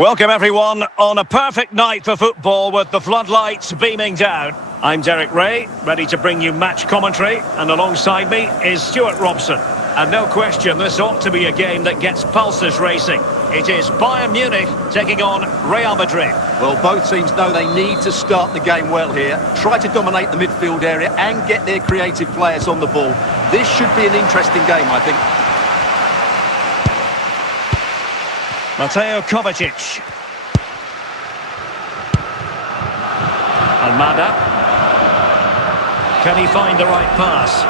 Welcome everyone on a perfect night for football with the floodlights beaming down. I'm Derek Ray, ready to bring you match commentary, and alongside me is Stuart Robson. And no question, this ought to be a game that gets pulses racing. It is Bayern Munich taking on Real Madrid. Well, both teams know they need to start the game well here. Try to dominate the midfield area and get their creative players on the ball. This should be an interesting game, I think. Mateo Kovacic. Almada. Can he find the right pass?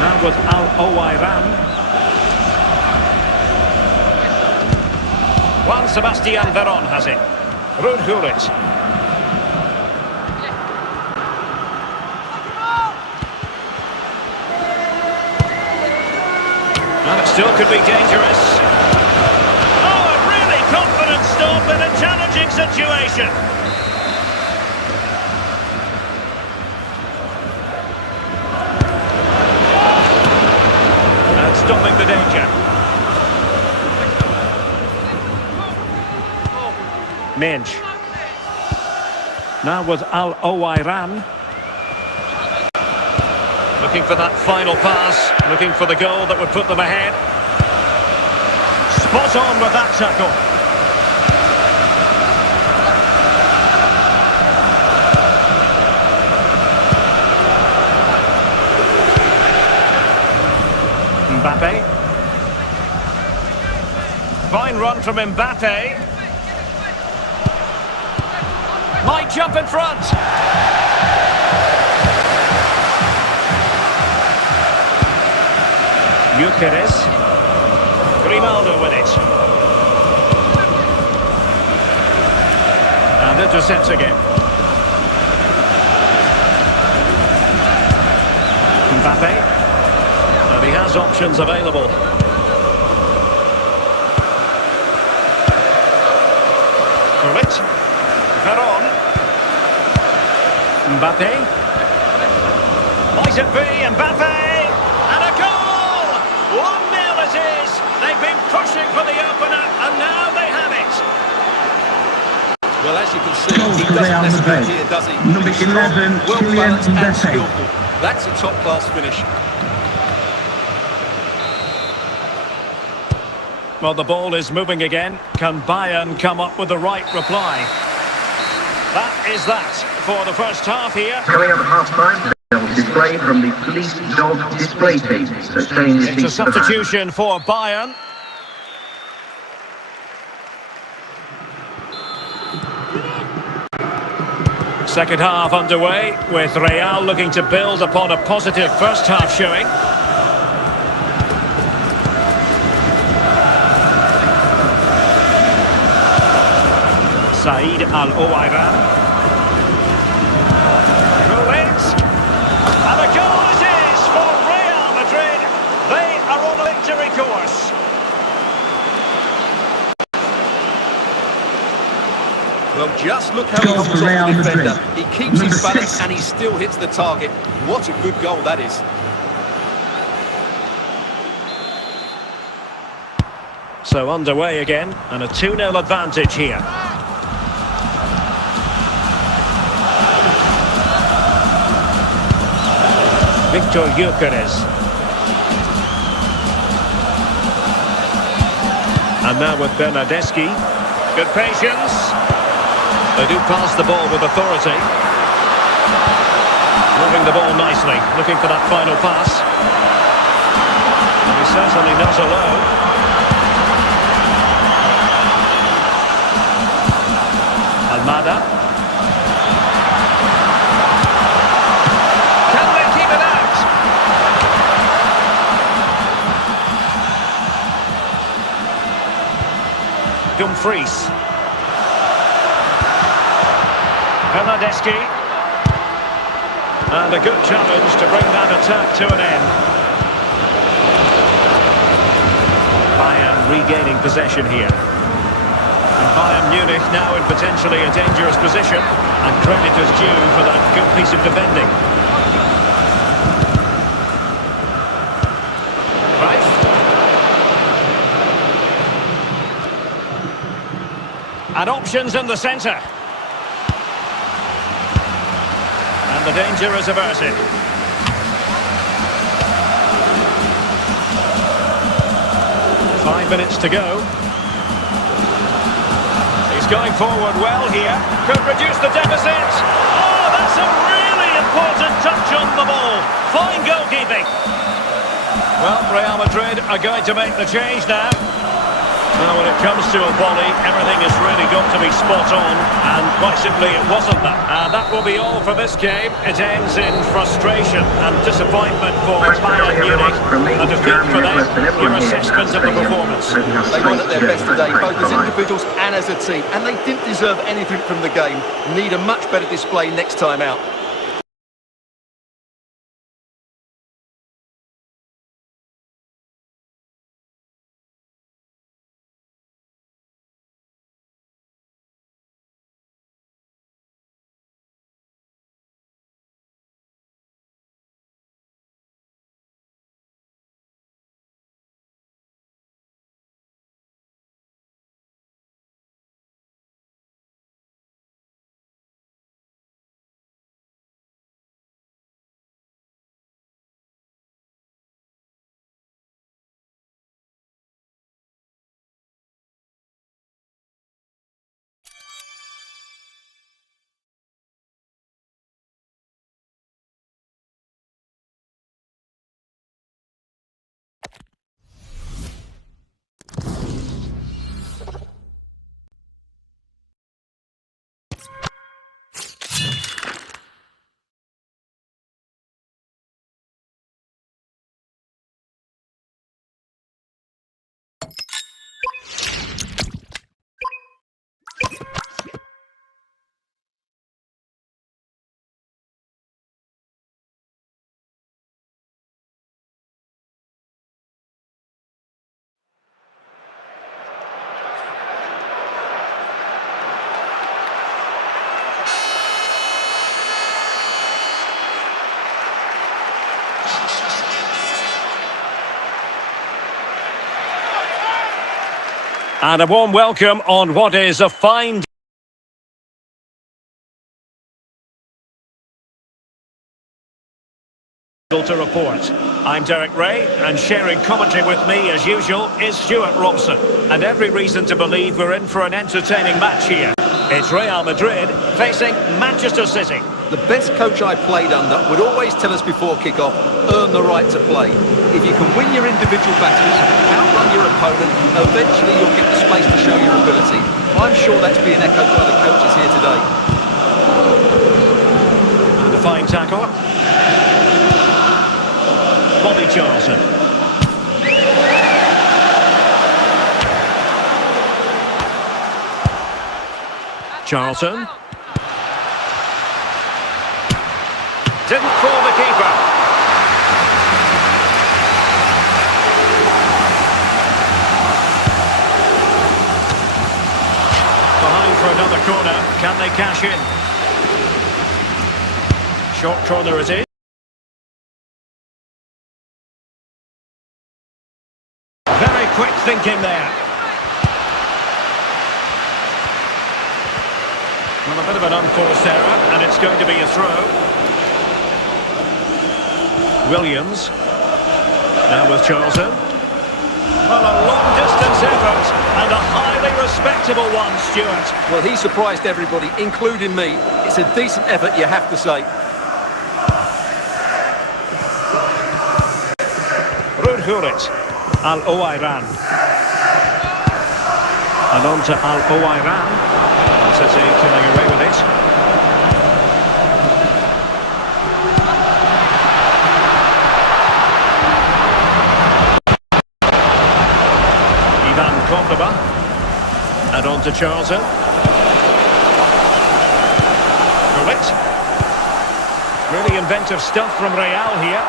Now with Al-Owairan. Juan Sebastian Veron has it. Glourious. And it still could be dangerous. Oh, a really confident stop in a challenging situation. And stopping the danger. Minge. Now with Al-Owairan. Looking for that final pass, looking for the goal that would put them ahead. Spot on with that tackle. Mbappe. Fine run from Mbappe. Might jump in front. Gyökeres. Grimaldo with it. And intercepts again. Mbappe. And he has options available. Gullit. Veron. Mbappe. Might it be Mbappe? 1-0 it is. They've been pushing for the opener, and now they have it. Well, as you can see, he doesn't mess about here, does he? Number 11, well-balanced and Mbappe. skillful. That's a top-class finish. Well, the ball is moving again. Can Bayern come up with the right reply? That is that for the first half here. Coming up at half-time. Display from the police dog display team. So staying It's a substitution for Bayern. Second half underway with Real looking to build upon a positive first half showing. Said Al-Owairan. And the goal it is for Real Madrid. They are on a victory course. Well, just look how he holds off the defender. He keeps his balance and he still hits the target. What a good goal that is. So underway again, and a 2-0 advantage here. Victor Gyökeres. And now with Bernardeschi. Good patience. They do pass the ball with authority. Moving the ball nicely, looking for that final pass. And he's certainly not alone. Almada. Dumfries. Bernardeschi. And a good challenge to bring that attack to an end. Bayern regaining possession here. And Bayern Munich now in potentially a dangerous position. And credit is due for that good piece of defending. Right. And options in the centre. And the danger is averted. 5 minutes to go. He's going forward well here. Could reduce the deficit. Oh, that's a really important touch on the ball. Fine goalkeeping. Well, Real Madrid are going to make the change now. Now, when it comes to a volley, everything has really got to be spot on, and quite simply, it wasn't that. That will be all for this game. It ends in frustration and disappointment for Bayern Munich. A defeat for them. Your assessment of the performance? They weren't at their best today, both as individuals and as a team, and they didn't deserve anything from the game. Need a much better display next time out. And a warm welcome on what is a fine to report. I'm Derek Ray, and sharing commentary with me as usual is Stuart Robson. And every reason to believe we're in for an entertaining match here. It's Real Madrid facing Manchester City. The best coach I played under would always tell us before kick-off, earn the right to play. If you can win your individual battles, outrun your opponent, eventually you'll get the space to show your ability. I'm sure that's being echoed by the coaches here today. And a fine tackle. Bobby Charlton. Charlton. Didn't fool the keeper. Behind for another corner. Can they cash in? Short corner it is. Very quick thinking there. Well, a bit of an unforced error, and it's going to be a throw. Williams. Now with Charlton. Well, a long-distance effort, and a highly respectable one, Stuart. Well, he surprised everybody, including me. It's a decent effort, you have to say. Glourious. Al-Owairan. And on to Al-Owairan. City coming away with it. Ivan Cordoba. And on to Charlton. Gullit. Really inventive stuff from Real here.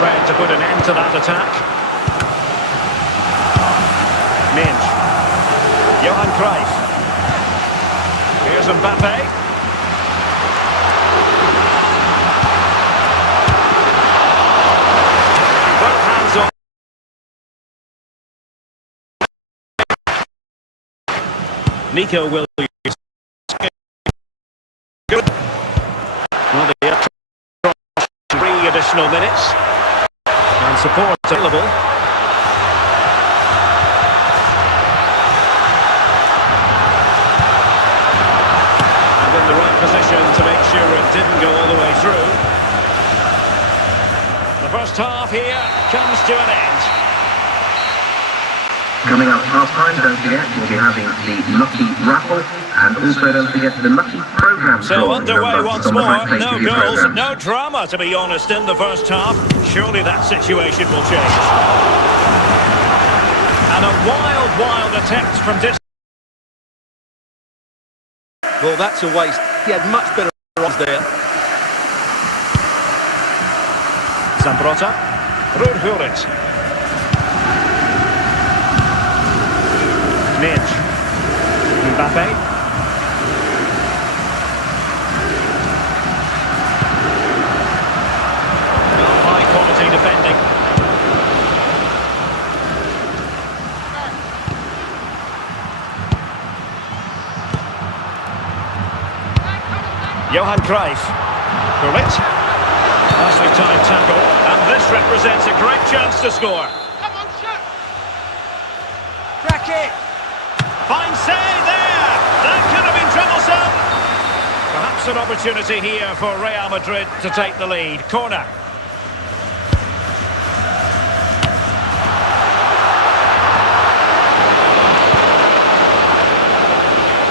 Red to put an end to that attack. Minch. Johan Cruyff. Here's Mbappe. Nico Williams. Good. Well, the 3 additional minutes. And support available. And in the right position to make sure it didn't go all the way through. The first half here comes to an end. Coming up half-time, don't forget, we'll be having the Lucky Raffle, and also don't forget the Lucky Programme. So underway once more, no goals, no drama to be honest in the first half. Surely that situation will change. And a wild attempt from distance. Well, that's a waste. He had much better runs there. Zambrota, Glourious. Midge, Mbappe. High quality defending. Johan Cruyff. Bullet. Nicely timed tackle. And this represents a great chance to score. Come on, shoot! Crack it. Fine save there! That could have been troublesome! Perhaps an opportunity here for Real Madrid to take the lead. Corner.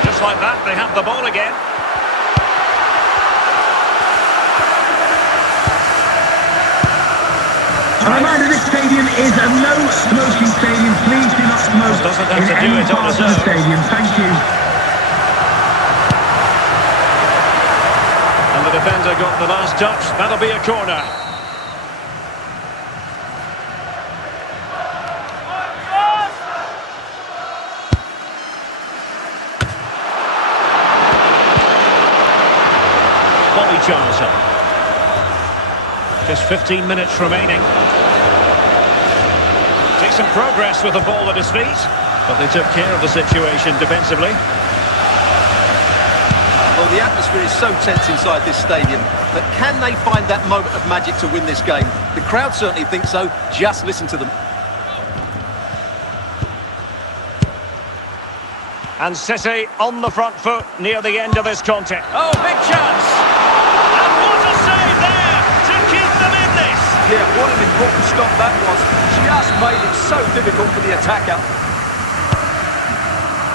Just like that, they have the ball again. A reminder, this stadium is a no-smoking stadium. Please do not smoke Doesn't have in to do any it on part its of the own. stadium. Thank you. And the defender got the last touch. That'll be a corner. Bobby Charlton. Just 15 minutes remaining. Take some progress with the ball at his feet, but they took care of the situation defensively. Well, the atmosphere is so tense inside this stadium, but can they find that moment of magic to win this game? The crowd certainly think so. Just listen to them. And City on the front foot near the end of this contest. Oh, big chance! And what a save there to keep them in this! Yeah, what an important stop that was. Just made it so difficult for the attacker.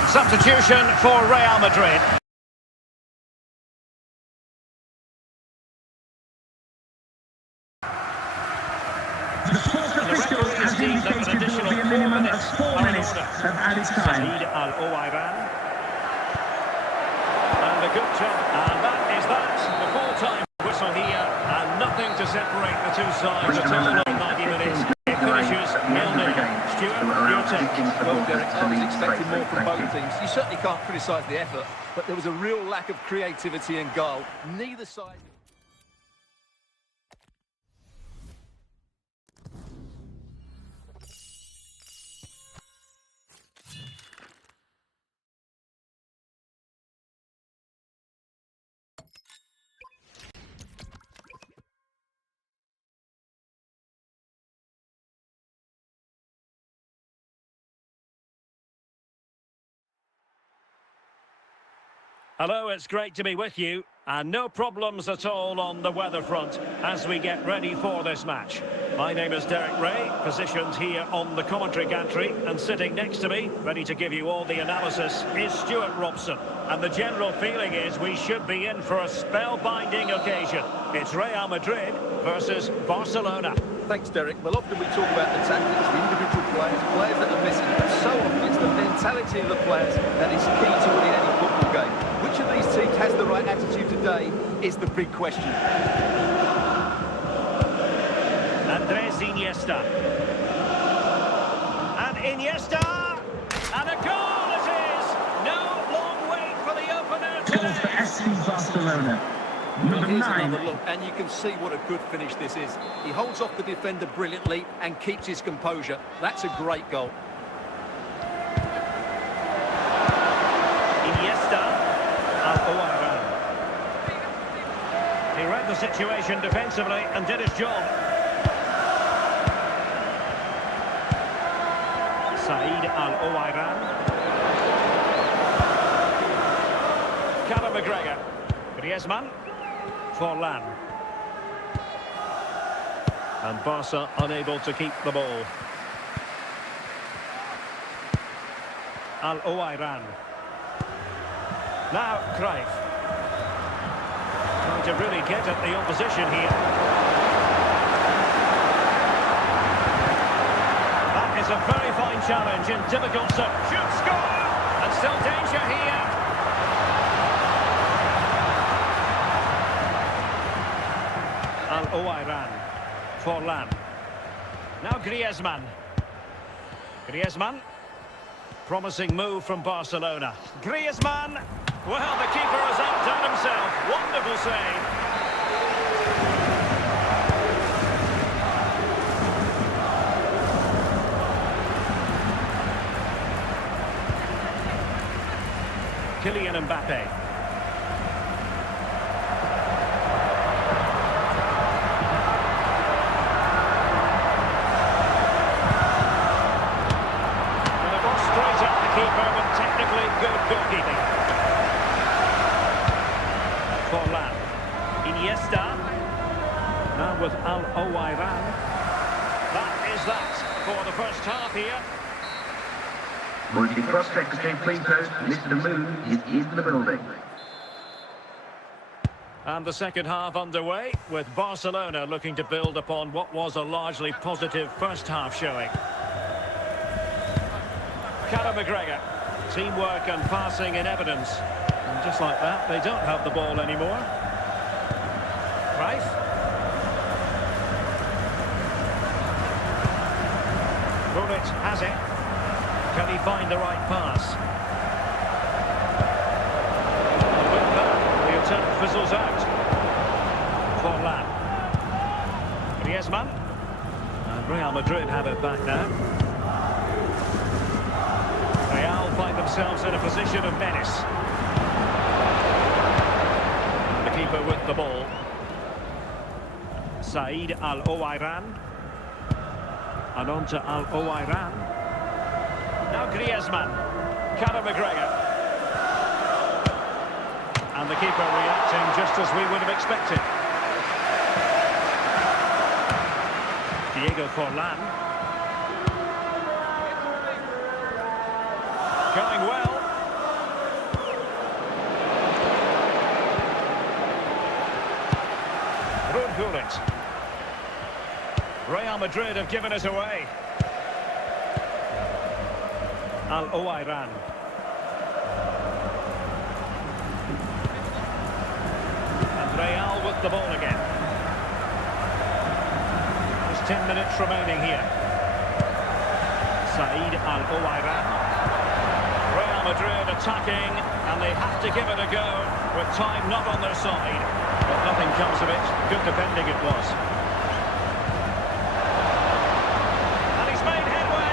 Substitution for Real Madrid. The sports official has indicated there will be a minimum of 4 minutes of added time. And a good job. And that is that. The full-time whistle here. And nothing to separate the two sides at all in 90 minutes. It finishes 0-0. Stuart, your take. Well, Derek, I was expecting more from both teams. You certainly can't criticise the effort, but there was a real lack of creativity and goal. Neither side... Hello, it's great to be with you. And no problems at all on the weather front as we get ready for this match. My name is Derek Ray, positioned here on the commentary gantry, and sitting next to me, ready to give you all the analysis, is Stuart Robson. And the general feeling is we should be in for a spellbinding occasion. It's Real Madrid versus Barcelona. Thanks, Derek. Well, often we talk about the tactics, the individual players, players that are missing, but so often it's the mentality of the players that is key to winning any football game. Which of these teams has the right attitude today is the big question. Andres Iniesta. And Iniesta! And a goal it is! No long wait for the opener Goal for today. SC Barcelona. Number Here's 9. another look, and you can see what a good finish this is. He holds off the defender brilliantly and keeps his composure. That's a great goal. situation defensively and did his job. Said Al-Owairan. Callum McGregor. Griezmann. Forlan. And Barca unable to keep the ball. Al-Owairan. Now Cruyff. Trying to really get at the opposition here. That is a very fine challenge in difficult shoot, score! And still danger here. Al-Owairan. Forlan. Now Griezmann. Griezmann. Promising move from Barcelona. Griezmann. Well, the keeper has outdone himself. Wonderful save. Kylian Mbappe. Keeper with technically good goalkeeping. Forlan. Iniesta. Now with Al-Owairan. That is that for the first half here. Multi-prospect came free post. Mr. Moon is in the building. And the second half underway with Barcelona looking to build upon what was a largely positive first half showing. Callum McGregor, teamwork and passing in evidence. And just like that, they don't have the ball anymore. Cruyff. Glourious has it. Can he find the right pass? And with that, the attempt fizzles out. Forlan. Griezmann. And Real Madrid have it back now. Real find themselves in a position of menace. And the keeper with the ball. Said Al-Owairan. And on to Al-Owairan. Now Griezmann. Callum McGregor. And the keeper reacting just as we would have expected. Diego Forlan. Going well. Glourious. Real Madrid have given us away. Al-Owairan. And Real with the ball again. There's 10 minutes remaining here. Said Al-Owairan. Real Madrid attacking, and they have to give it a go, with time not on their side. But nothing comes of it. Good defending it was. And he's made headway.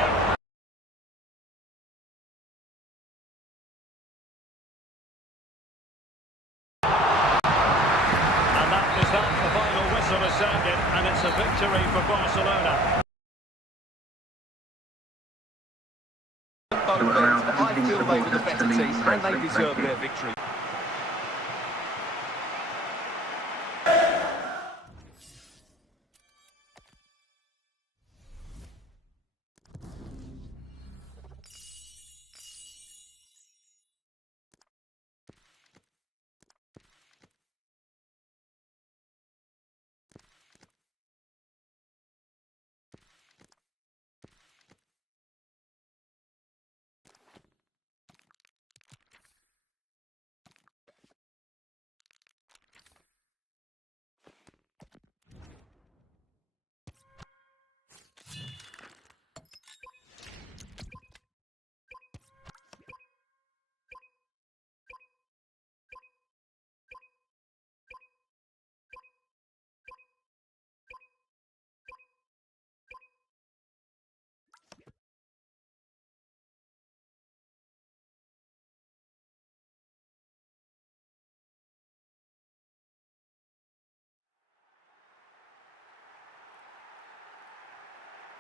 And that is that. The final whistle has sounded, and it's a victory for Barcelona. I feel they were the better team and they deserve their victory.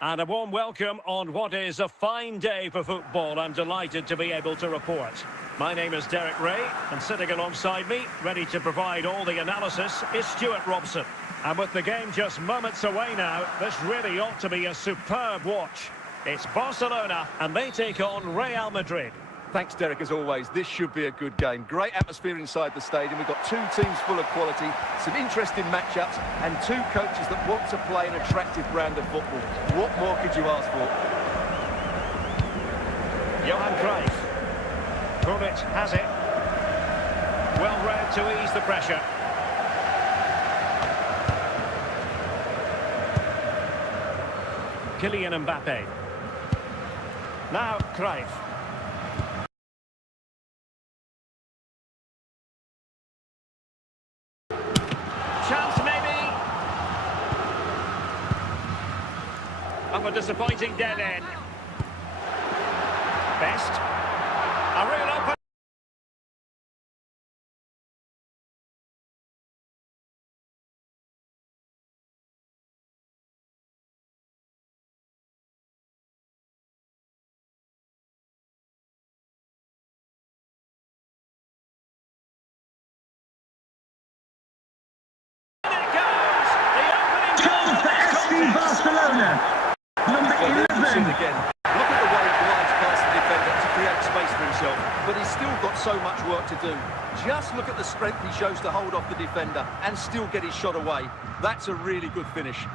And a warm welcome on what is a fine day for football. I'm delighted to be able to report. My name is Derek Ray, and sitting alongside me, ready to provide all the analysis, is Stuart Robson. And with the game just moments away now, this really ought to be a superb watch. It's Barcelona, and they take on Real Madrid. Thanks, Derek, as always. This should be a good game. Great atmosphere inside the stadium. We've got two teams full of quality, some interesting matchups, and two coaches that want to play an attractive brand of football. What more could you ask for? Johan Cruyff. Glourious has it. Well read to ease the pressure. Kylian Mbappe. Now Cruyff. Chance maybe. Of a disappointing dead end. Best. A real open. Barcelona, number 11. Again. Look at the way he glides past the defender to create space for himself, but he's still got so much work to do. Just look at the strength he shows to hold off the defender and still get his shot away. That's a really good finish.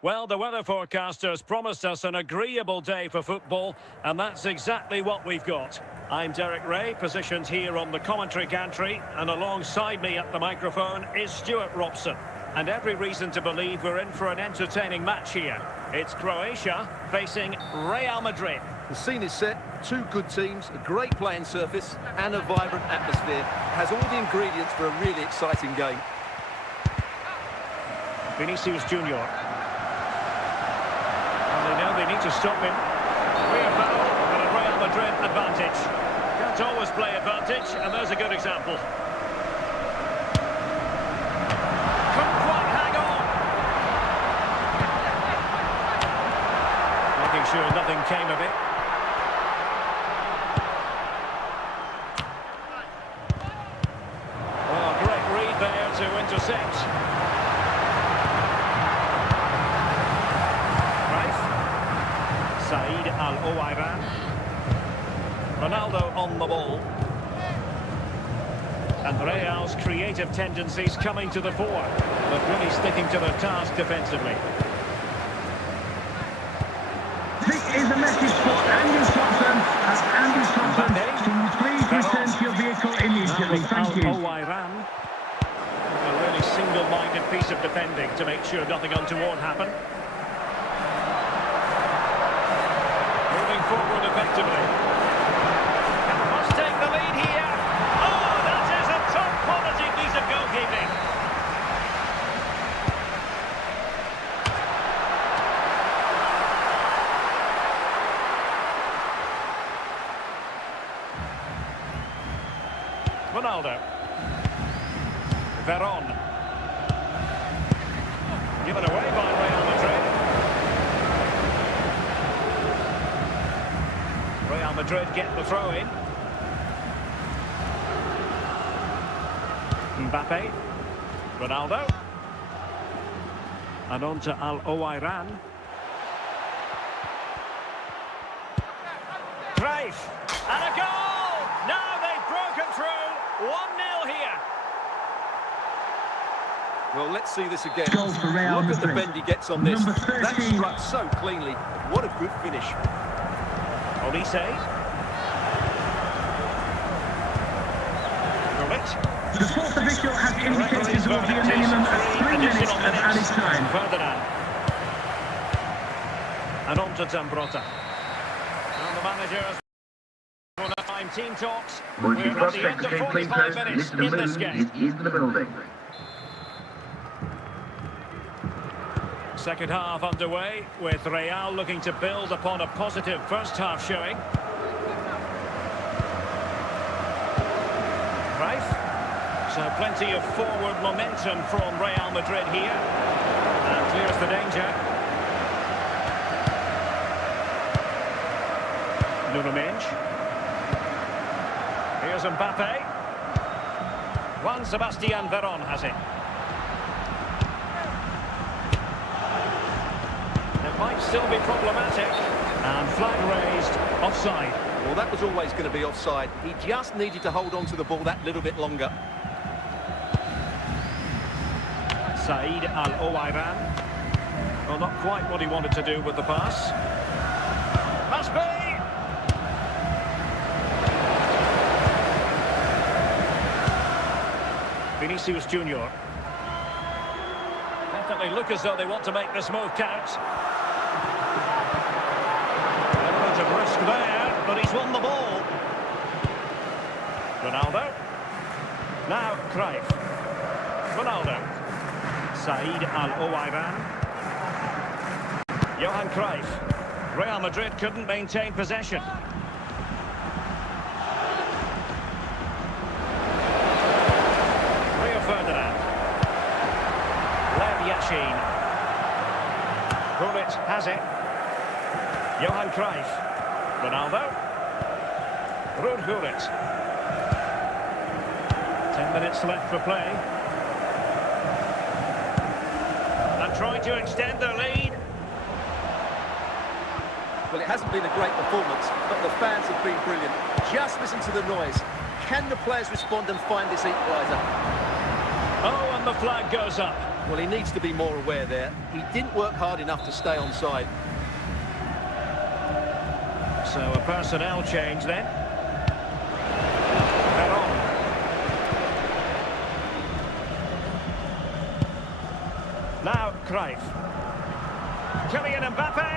Well, the weather forecasters promised us an agreeable day for football, and that's exactly what we've got. I'm Derek Ray, positioned here on the commentary gantry, and alongside me at the microphone is Stuart Robson. And every reason to believe we're in for an entertaining match here. It's Croatia facing Real Madrid. The scene is set, two good teams, a great playing surface and a vibrant atmosphere. Has all the ingredients for a really exciting game. Vinicius Junior. And they know they need to stop him. Clear foul, and a Real Madrid advantage. Can't always play advantage, and there's a good example. Couldn't quite hang on. Making sure nothing came of it. Oh, great read there to intercept. Al-Owairan. Ronaldo on the ball. And Real's creative tendencies coming to the fore, but really sticking to their task defensively. This is a message for Andy Thompson. As Andy Thompson, can you please return to your vehicle immediately? Thank you. Al-Owairan. A really single-minded piece of defending to make sure nothing untoward happened. Forward effectively. Must take the lead here. Oh, that is a top quality piece of goalkeeping. Ronaldo. Veron. Given away by Real Madrid. Real Madrid get the throw in. Mbappe. Ronaldo. And on to Al-Owairan. Cruyff. And a goal! Now they've broken through. 1-0 here. Well, let's see this again. Goal for Real Look at the Madrid. bend he gets on this. Number 13. That struck so cleanly. What a good finish. Olise. The fourth official has indicated there will be a minimum of 3 minutes of added time. Ferdinand. And on to Zambrota. And the manager has time team talks. We're at the end of 45 minutes in this game. Is in the building. Second half underway, with Real looking to build upon a positive first half showing. Cruyff. So plenty of forward momentum from Real Madrid here. And clears the danger. Nuno Mendes. Here's Mbappe. Juan Sebastian Veron has it. It might still be problematic. And flag raised, offside. Well, that was always going to be offside. He just needed to hold on to the ball that little bit longer. Said Al-Owairan. Well, not quite what he wanted to do with the pass. Must be! Vinicius Junior. Definitely look as though they want to make this move count. Element of risk there, but he's won the ball. Ronaldo. Now Cruyff. Ronaldo. Said Al-Owairan. Johan Cruyff. Real Madrid couldn't maintain possession. Glourious has it. Johan Cruyff. Ronaldo. Glourious. 10 minutes left for play. And trying to extend their lead. Well, it hasn't been a great performance, but the fans have been brilliant. Just listen to the noise. Can the players respond and find this equaliser? Oh, and the flag goes up. Well, he needs to be more aware there. He didn't work hard enough to stay onside. So a personnel change then. Veron. Now Cruyff. Kylian Mbappe.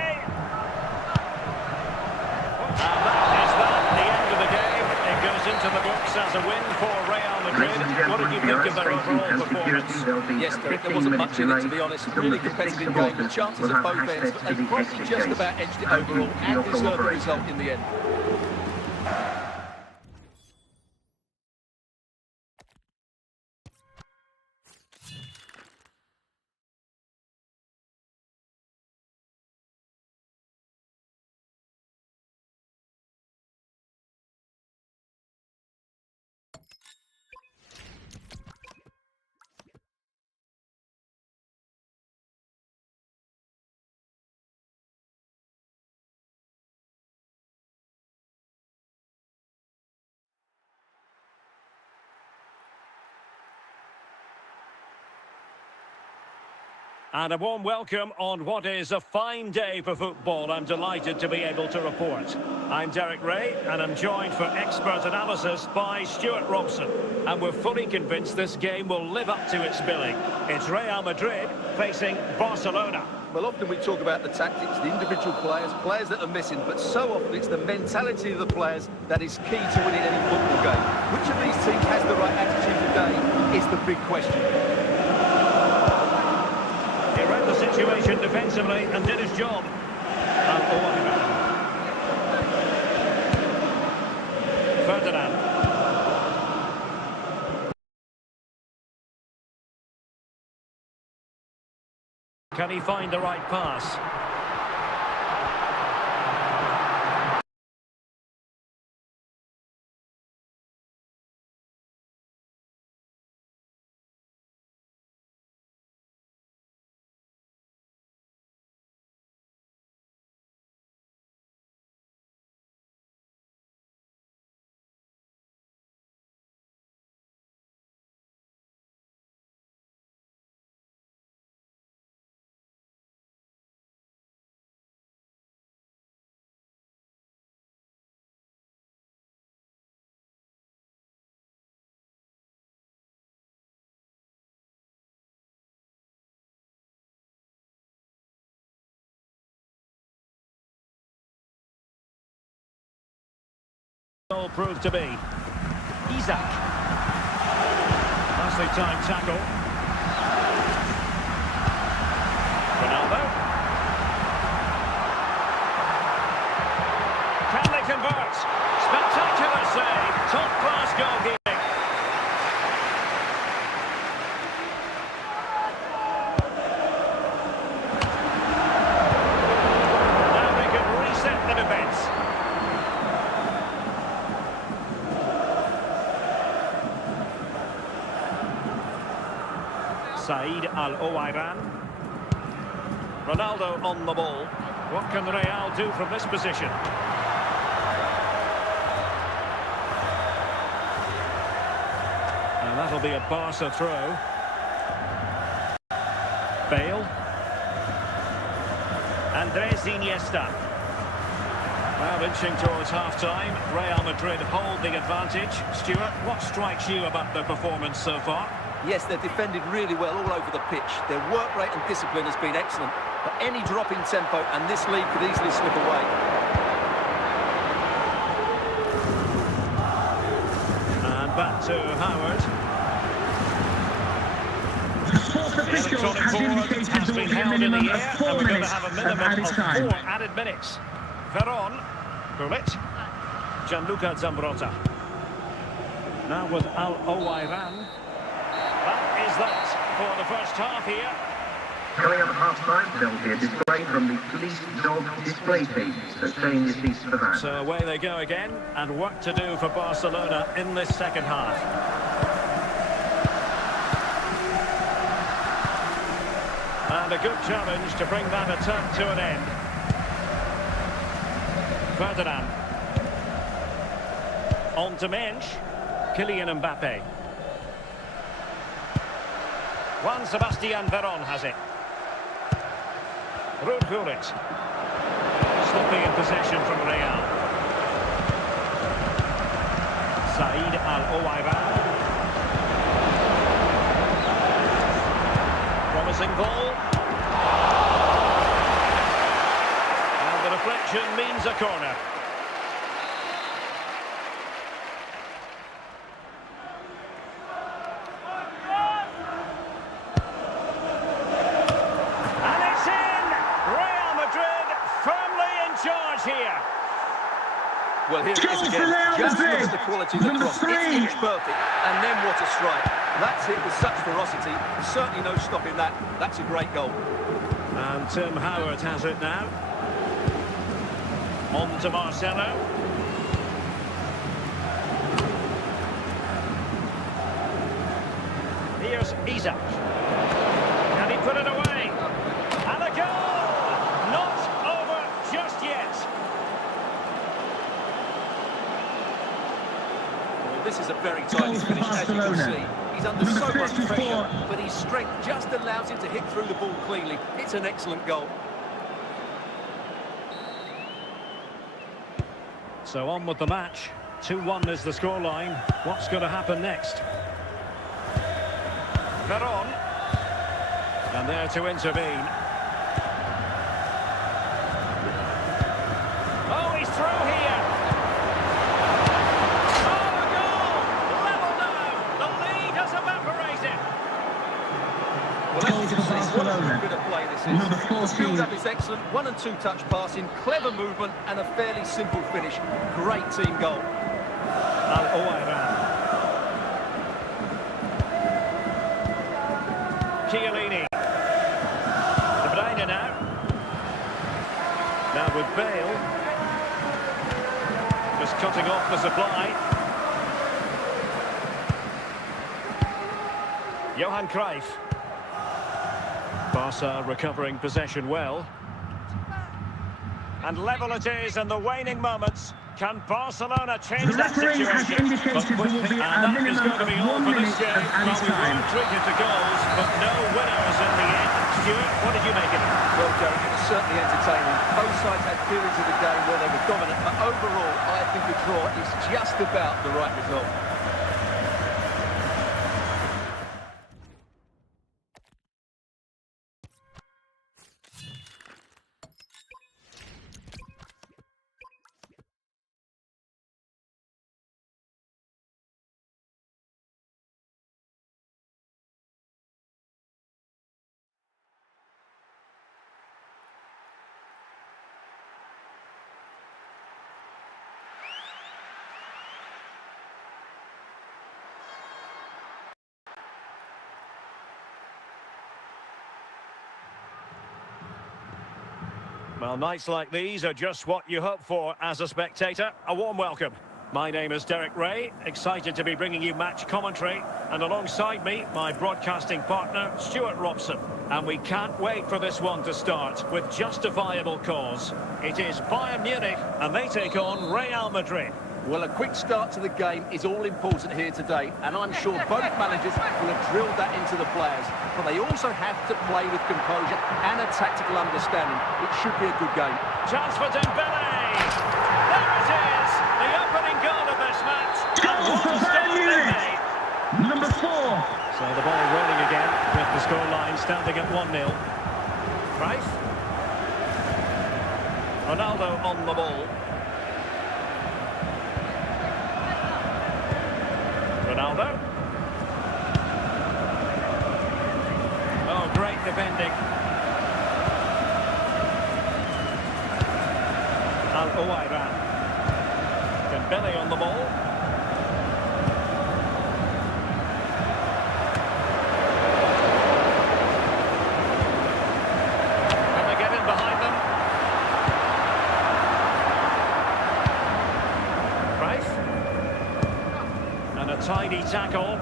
And that is that. The end of the game. It goes into the books as a win for Real Madrid. What did you think of their overall performance? Yes, there wasn't much in it, to be honest. Really competitive game, the chances of both ends, but they probably just about edged it overall and deserved the result in the end. And a warm welcome on what is a fine day for football. I'm delighted to be able to report. I'm Derek Ray, and I'm joined for expert analysis by Stuart Robson. And we're fully convinced this game will live up to its billing. It's Real Madrid facing Barcelona. Well, often we talk about the tactics, the individual players that are missing, but so often it's the mentality of the players that is key to winning any football game. Which of these teams has the right attitude today is the big question. He read the situation defensively and did his job. Ferdinand. Can he find the right pass? All proved to be Isaac. Nicely timed tackle. Ronaldo. Can they convert? Spectacular save. Top class goalkeeping. Said Al-Owairan. Ronaldo on the ball. What can Real do from this position? And that'll be a Barca throw. Bale. Andres Iniesta. Well, inching towards half-time. Real Madrid hold the advantage. Stuart, what strikes you about the performance so far? Yes, they're defended really well all over the pitch. Their work rate and discipline has been excellent. But any drop in tempo and this lead could easily slip away. And back to Howard. The fourth official has indicated there will be a minimum of 4 minutes of added time. 4 added minutes. Veron, Gullit, Gianluca Zambrotta. Now with Al-Owairan. That is that for the first half here. Coming up at half-time, there will be a display from the police dog display team, so stay in your seats for that. So away they go again, and work to do for Barcelona in this second half. And a good challenge to bring that attack to an end. Ferdinand. On to Mensch. Kylian Mbappe. Juan Sebastian Veron has it. Glourious. Slipping in possession from Real. Said Al-Owairan. Promising ball. And the deflection means a corner. Well, here it is again. Just looks the quality of the cross. It's perfect. And then what a strike. That's it with such ferocity. Certainly no stopping that. That's a great goal. And Tim Howard has it now. On to Marcelo. Here's Isaac. Can he put it away? And a goal! Not over just yet. This is a very tidy finish, as you can see. He's under so much pressure, but his strength just allows him to hit through the ball cleanly. It's an excellent goal. So on with the match. 2-1 is the scoreline. What's going to happen next? Veron. And there to intervene. Oh, he's through here. Bit of play this is. The build-up is excellent. 1 and 2 touch passing, clever movement, and a fairly simple finish. Great team goal. Al-Owairan. Chiellini. De Bruyne now. Now with Bale. Just cutting off the supply. Johan Cruyff. Barca recovering possession well. And level it is in the waning moments. Can Barcelona change that situation? The referee has indicated there will be a minimum of 1 minute of added time. We treated to goals, but no winners in the end. Stuart, what did you make of it? Well, Derek, it was certainly entertaining. Both sides had periods of the game where they were dominant, but overall, I think a draw is just about the right result. Well, nights like these are just what you hope for as a spectator. A warm welcome. My name is Derek Ray, excited to be bringing you match commentary, and alongside me, my broadcasting partner, Stuart Robson. And we can't wait for this one to start, with justifiable cause. It is Bayern Munich, and they take on Real Madrid. Well, a quick start to the game is all important here today, and I'm sure both managers will have drilled that into the players. But they also have to play with composure and a tactical understanding. It should be a good game. Chance for Dembele! There it is! The opening goal of this match. Goal for Bayern Munich! Number 4. So the ball rolling again, with the scoreline standing at 1-0. Right? Ronaldo on the ball. Ronaldo. Oh, great defending. Al-Owairan. Dembele on the ball. Can they get in behind them? Right. And a tidy tackle.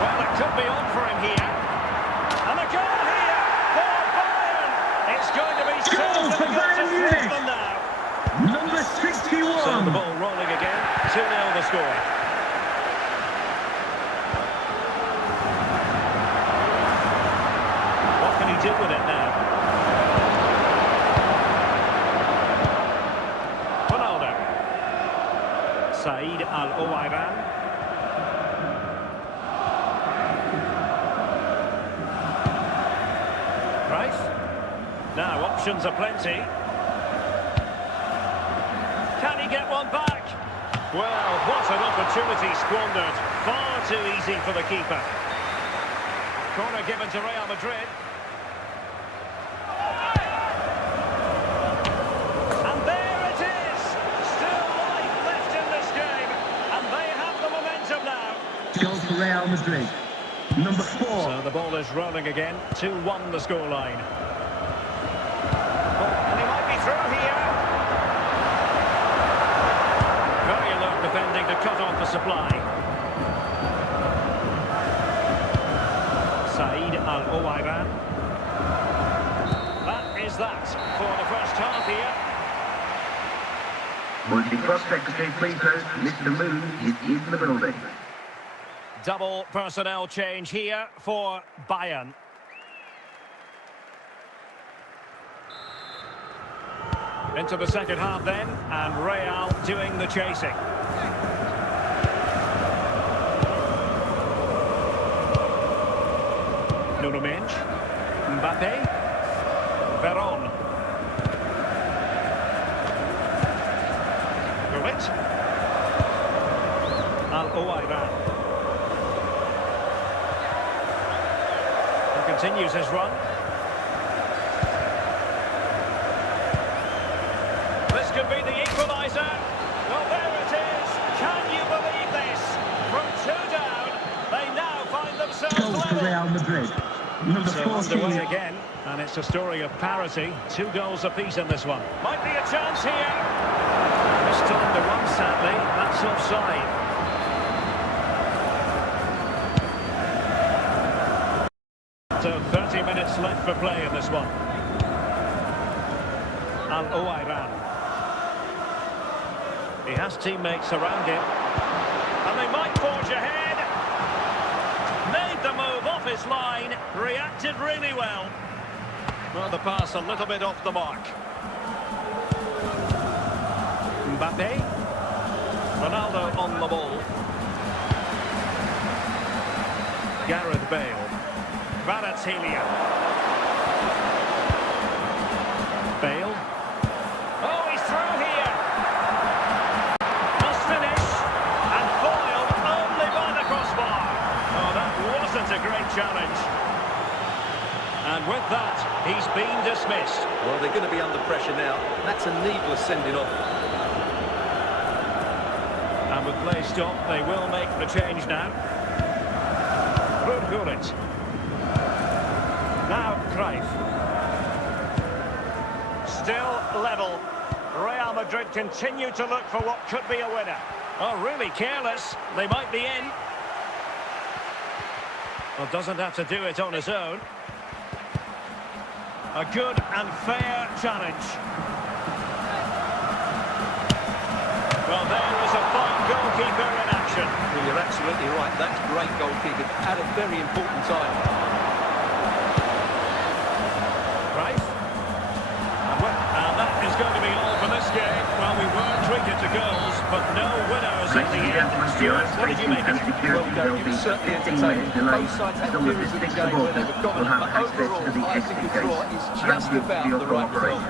Well, it could be on for him here. And a goal here for Bayern. It's going to be Goal for Bayern Munich. Number 61. So the ball rolling again. 2-0 the score. What can he do with it now? Ronaldo. Said Al-Owairan. Right. Now options are plenty. Can he get one back? Well, what an opportunity squandered. Far too easy for the keeper. Corner given to Real Madrid. And there it is. Still life left in this game. And they have the momentum now. Goal for Real Madrid. Number 4. So the ball is rolling again. 2-1 the scoreline. And he might be through here. Very alert defending to cut off the supply. Said Al-Owairan. That is that for the first half here. Multi-cross secretary, please note, Mr. Moon is in the building. Double personnel change here for Bayern. Into the second half then, and Real doing the chasing. Nuno Mendes, Mbappe, Veron. Glourious. Al-Owairan. He continues his run. This could be the equaliser. Well, there it is. Can you believe this? From 2 down, they now find themselves Goal for level. Real Madrid. Number So 14. underway again, and it's a story of parity. 2 goals apiece in this one. Might be a chance here. It's time to run, sadly. That's offside. So 30 minutes left for play in this one. Al-Owairan. He has teammates around him. And they might forge ahead. Made the move off his line. Reacted really well. Well, the pass a little bit off the mark. Mbappe. Ronaldo on the ball. Gareth Bale. Kvaratskhelia. Bale. Oh, he's through here. Must finish. And foiled only by the crossbar. Oh, that wasn't a great challenge. And with that, he's been dismissed. Well, they're going to be under pressure now. That's a needless sending off. And with play stopped, they will make the change now. Glourious. Now Cruyff. Still level. Real Madrid continue to look for what could be a winner. Oh, really careless. They might be in. Well, doesn't have to do it on his own. A good and fair challenge. Well, there was a fine goalkeeper in action. Well, you're absolutely right. That's great goalkeeping at a very important time. Right. And that is going to be all for this game. Well, we were treated to goals, but no winners at the end. Stuart, what did you make of it? Well, Gary, it was certainly entertaining. Both sides had periods of the game where they were dominant, but overall, I think a draw is just about the right result.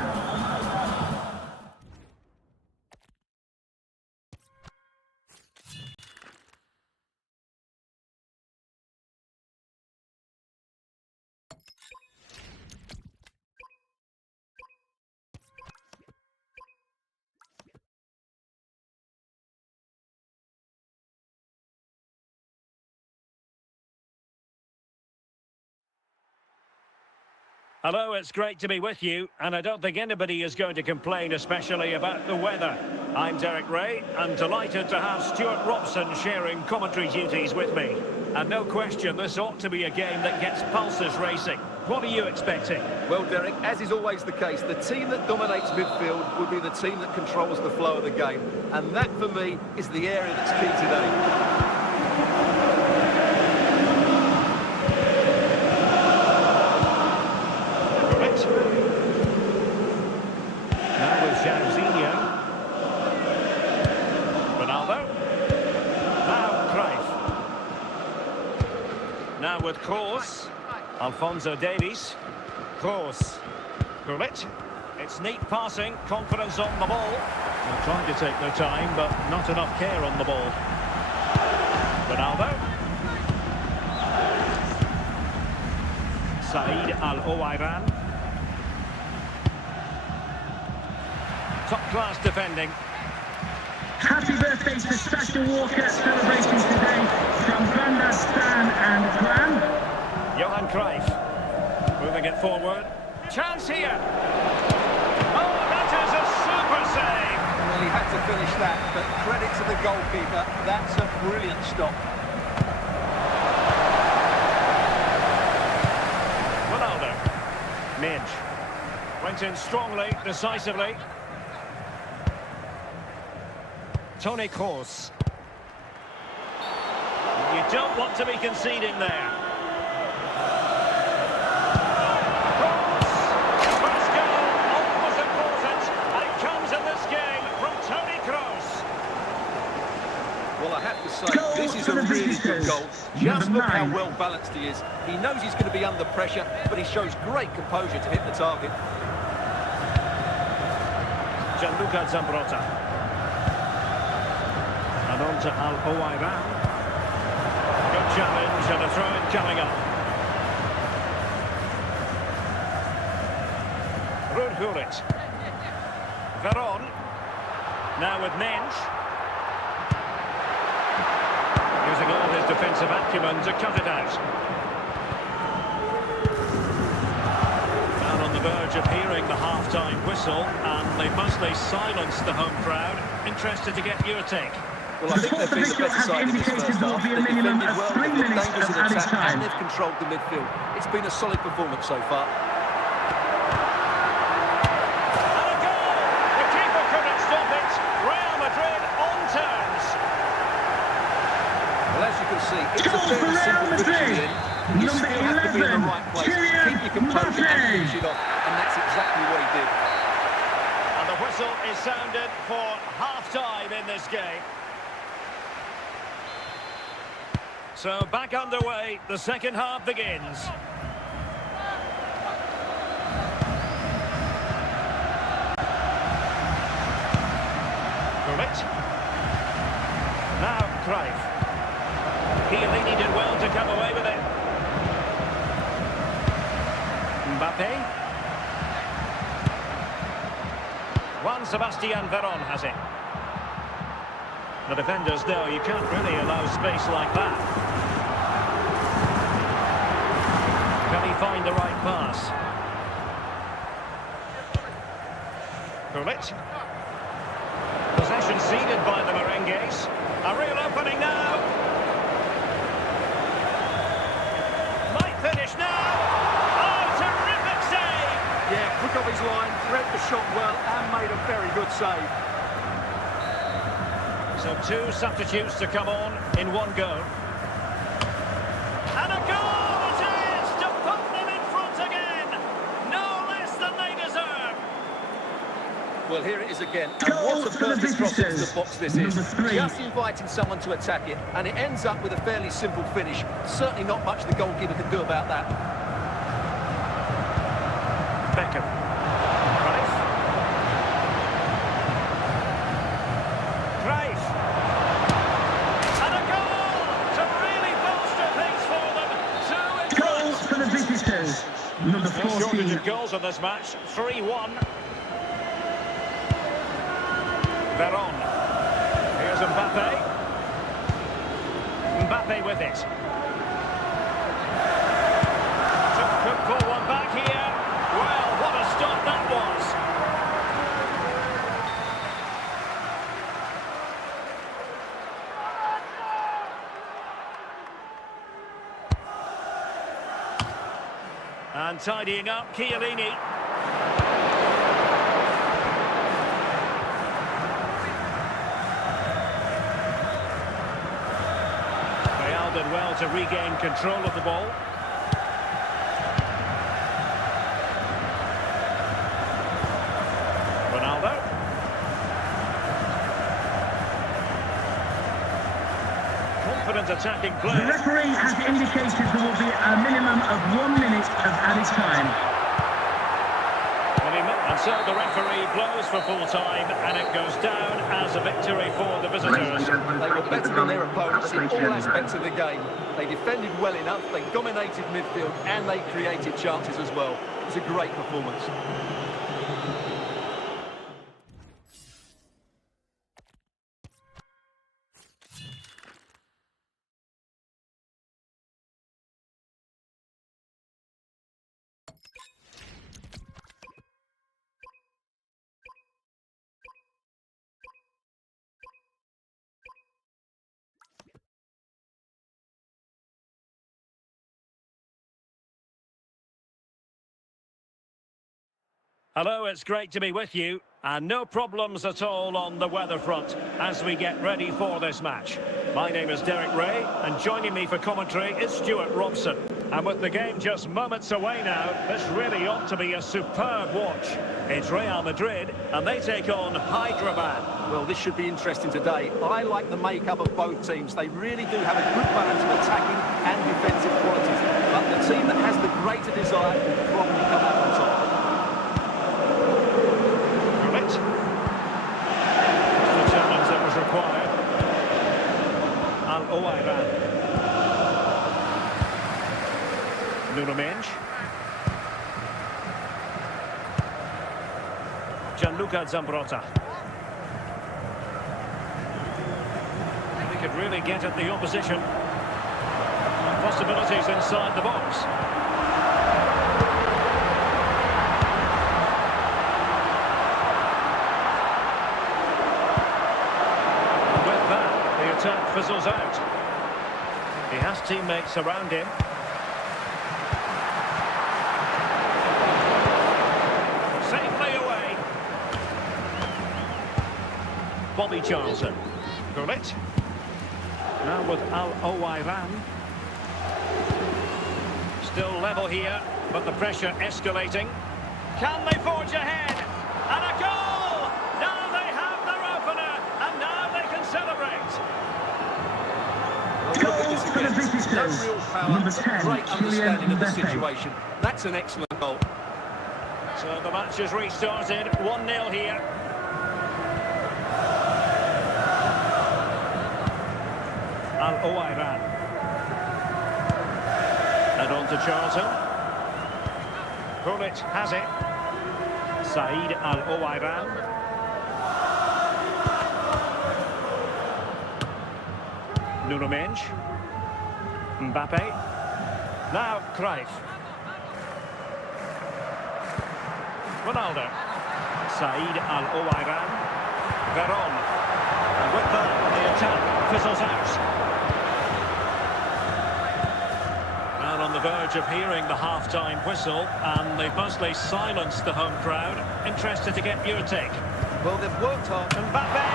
Hello, it's great to be with you, and I don't think anybody is going to complain, especially about the weather. I'm Derek Ray, and delighted to have Stuart Robson sharing commentary duties with me. And no question, this ought to be a game that gets pulses racing. What are you expecting? Well, Derek, as is always the case, the team that dominates midfield will be the team that controls the flow of the game. And that, for me, is the area that's key today. Now with Kroos, Alphonso Davies, Kroos, Gullit. It's neat passing, confidence on the ball. They're trying to take their time, but not enough care on the ball. Ronaldo. Said Al-Owairan. Top-class defending. Happy birthday to Sasha Walker, celebrations today from Grandad Stan and Gran. Johan Cruyff, moving it forward. Chance here. Oh, that is a super save. Well, he had to finish that, but credit to the goalkeeper. That's a brilliant stop. Ronaldo. Midge. Went in strongly, decisively. Toni Kroos. You don't want to be conceding there. Kroos! First goal, almost important, and it comes in this game from Toni Kroos. Well, I have to say, this is a really good goal. Just look how well balanced he is. He knows he's going to be under pressure, but he shows great composure to hit the target. Gianluca Zambrotta. And on to Al-Owairan. Good challenge and a throw-in coming up. Glourious. Veron. Now with Mensch. Using all his defensive acumen to cut it out. Down on the verge of hearing the half-time whistle, and they've mostly silenced the home crowd. Interested to get your take. Well, I think they've been the better side in this first half. They've defended well, they've been dangerous in attack, and they've controlled the midfield. It's been a solid performance so far. And a goal! The keeper couldn't stop it. Real Madrid on terms. Well, as you can see, it's a fairly simple fixture in. You still have to be in the right place. Keep your composure and finish it off, and that's exactly what he did. And the whistle is sounded for half-time in this game. So back underway, the second half begins. Gullit. Now Cruyff. He did well to come away with it. Mbappe. Juan Sebastian Veron has it. The defenders know you can't really allow space like that. Can he find the right pass? Gullit. Possession ceded by the Merengues. A real opening now. Might finish now. Oh, terrific save! Yeah, quick off his line, read the shot well and made a very good save. So two substitutes to come on in one go. And a goal it is to put them in front again. No less than they deserve. Well, here it is again. And what a perfect cross into the box this is. Just inviting someone to attack it, and it ends up with a fairly simple finish. Certainly not much the goalkeeper can do about that. Beckham. Cruyff. Cruyff. And a goal to really bolster things for them. Two in Goals front. for the visitors. Number No shortage 14. of goals in this match. 3-1. Veron. Here's Mbappe. Mbappe with it. Could pull one back here. Well, what a stop that was. And tidying up, Chiellini. Did well to regain control of the ball. Ronaldo. Confident attacking play. The referee has indicated there will be a minimum of 1 minute of added time. And so the referee blows for full time, and it goes down as a victory for the visitors. They were better than their opponents in all aspects of the game. They defended well enough, they dominated midfield, and they created chances as well. It was a great performance. Hello, it's great to be with you, and no problems at all on the weather front as we get ready for this match. My name is Derek Ray, and joining me for commentary is Stuart Robson. And with the game just moments away now, this really ought to be a superb watch. It's Real Madrid, and they take on Hyderabad. Well, this should be interesting today. I like the makeup of both teams. They really do have a good balance of attacking and defensive qualities. But the team that has the greater desire will probably come out on top. Required. Al-Owairan. Nuno Mendes. Gianluca Zambrotta. They could really get at the opposition. Possibilities inside the box. Attack fizzles out. He has teammates around him. Safely away. Bobby Charlton. Gullit. Now with Al-Owairan. Still level here, but the pressure escalating. Can they forge ahead? And a goal! Now they have their opener, and now they can celebrate. Goals for the visitors. No real power, Number but 10, great understanding of the Mbappe. situation. That's an excellent goal. So the match has restarted, 1-0 here. Al-Owairan. And on to Charlton. Gullit has it. Said Al-Owairan. Nuno Mendes. Mbappe. Now Cruyff. Ronaldo. Said Al-Owairan. Veron. And with that, the attack fizzles out. And on the verge of hearing the half-time whistle, and they've mostly silenced the home crowd. Interested to get your take. Well, they've worked hard. Mbappe,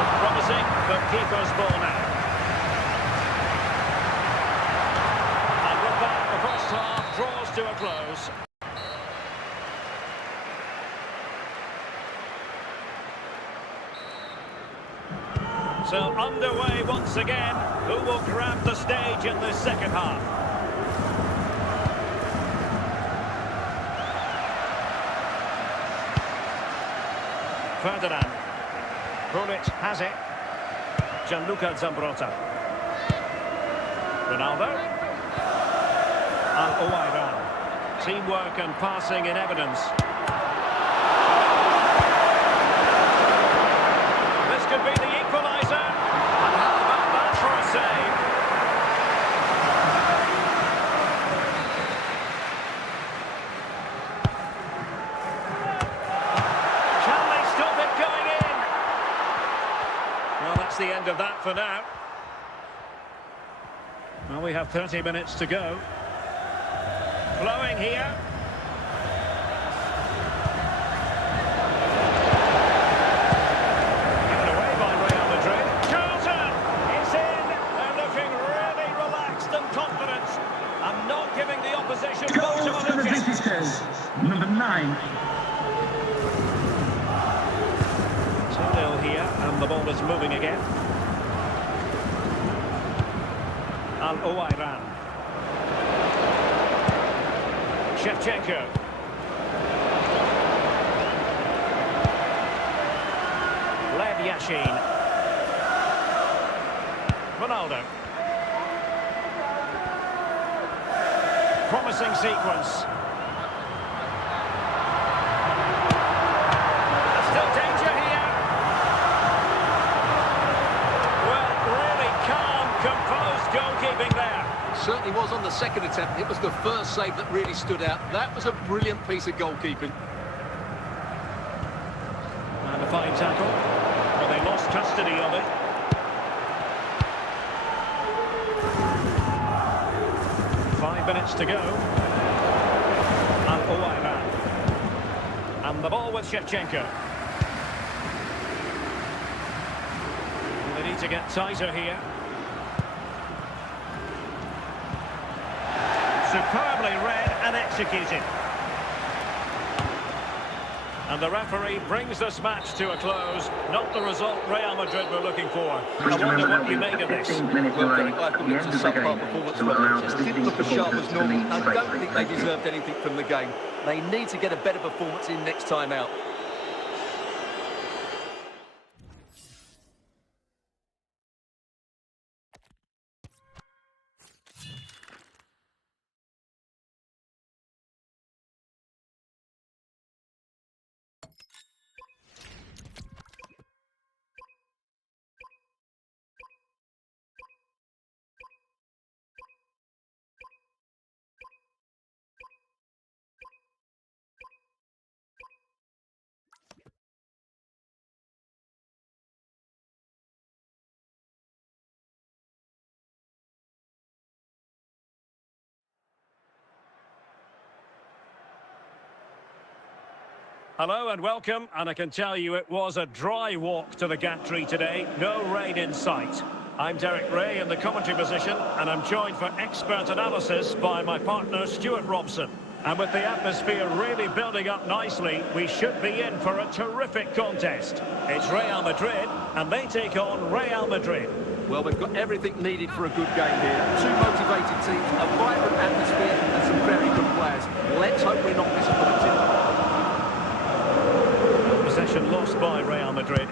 look promising, but keeper's ball now. And with that, the first half draws to a close. So underway once again. Who will grab the stage in this second half? Ferdinand. Glourious has it. Gianluca Zambrotta. Ronaldo. Al-Owairan. Teamwork and passing in evidence. This could be the equaliser. And how about that for a save? Can they stop it going in? Well, that's the end of that for now. Well, we have 30 minutes to go. Flowing here. Given away by Real Madrid. Charlton is in. They're looking really relaxed and confident. And not giving the opposition much Goal of for a the look in. visitors, number 9. 2-0 here, and the ball is moving again. Al-Owairan. Shevchenko. Lev Yashin. Ronaldo. Promising sequence. There's still danger here. Well, really calm, composed goalkeeping there. Certainly was on the second attempt. It was the first save that really stood out. That was a brilliant piece of goalkeeping. And a fine tackle. But they lost custody of it. Five minutes to go. Al-Owairan. And the ball with Shevchenko. They need to get tighter here. Superbly read and executed. And the referee brings this match to a close. Not the result Real Madrid were looking for. I wonder what you make of this. 15 minutes Well, away Derek, I thought the it end was of a the game subpar performance to from them. allow Just the didn't look as visiting sharp as team to normal. lead I straight don't back think they again. deserved anything from the game. They need to get a better performance in next time out. Hello and welcome, and I can tell you it was a dry walk to the gantry today, no rain in sight. I'm Derek Ray in the commentary position, and I'm joined for expert analysis by my partner Stuart Robson. And with the atmosphere really building up nicely, we should be in for a terrific contest. It's Real Madrid, and they take on Real Madrid. Well, they've got everything needed for a good game here. Two motivated teams, a vibrant atmosphere, and some very good players. Let's hope we're not disappointed. Possession lost by Real Madrid.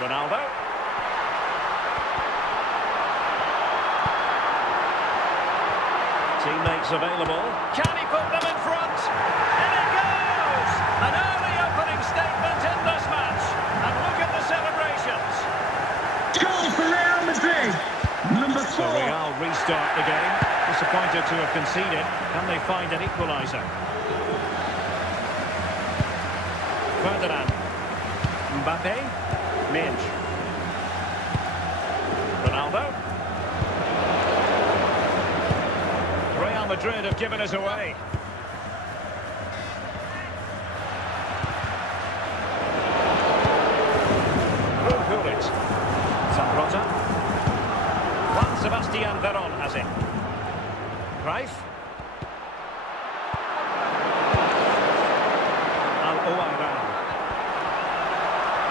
Ronaldo. Teammates available. Can he put them in front? And it goes! An early opening statement in this match. And look at the celebrations. Goal for Real Madrid. restart the game. Disappointed to have conceded. Can they find an equaliser? Ferdinand. Mbappe. Minge. Ronaldo. Real Madrid have given us away. Glourious. Zambrota. Juan Sebastian Veron has it. Cruyff.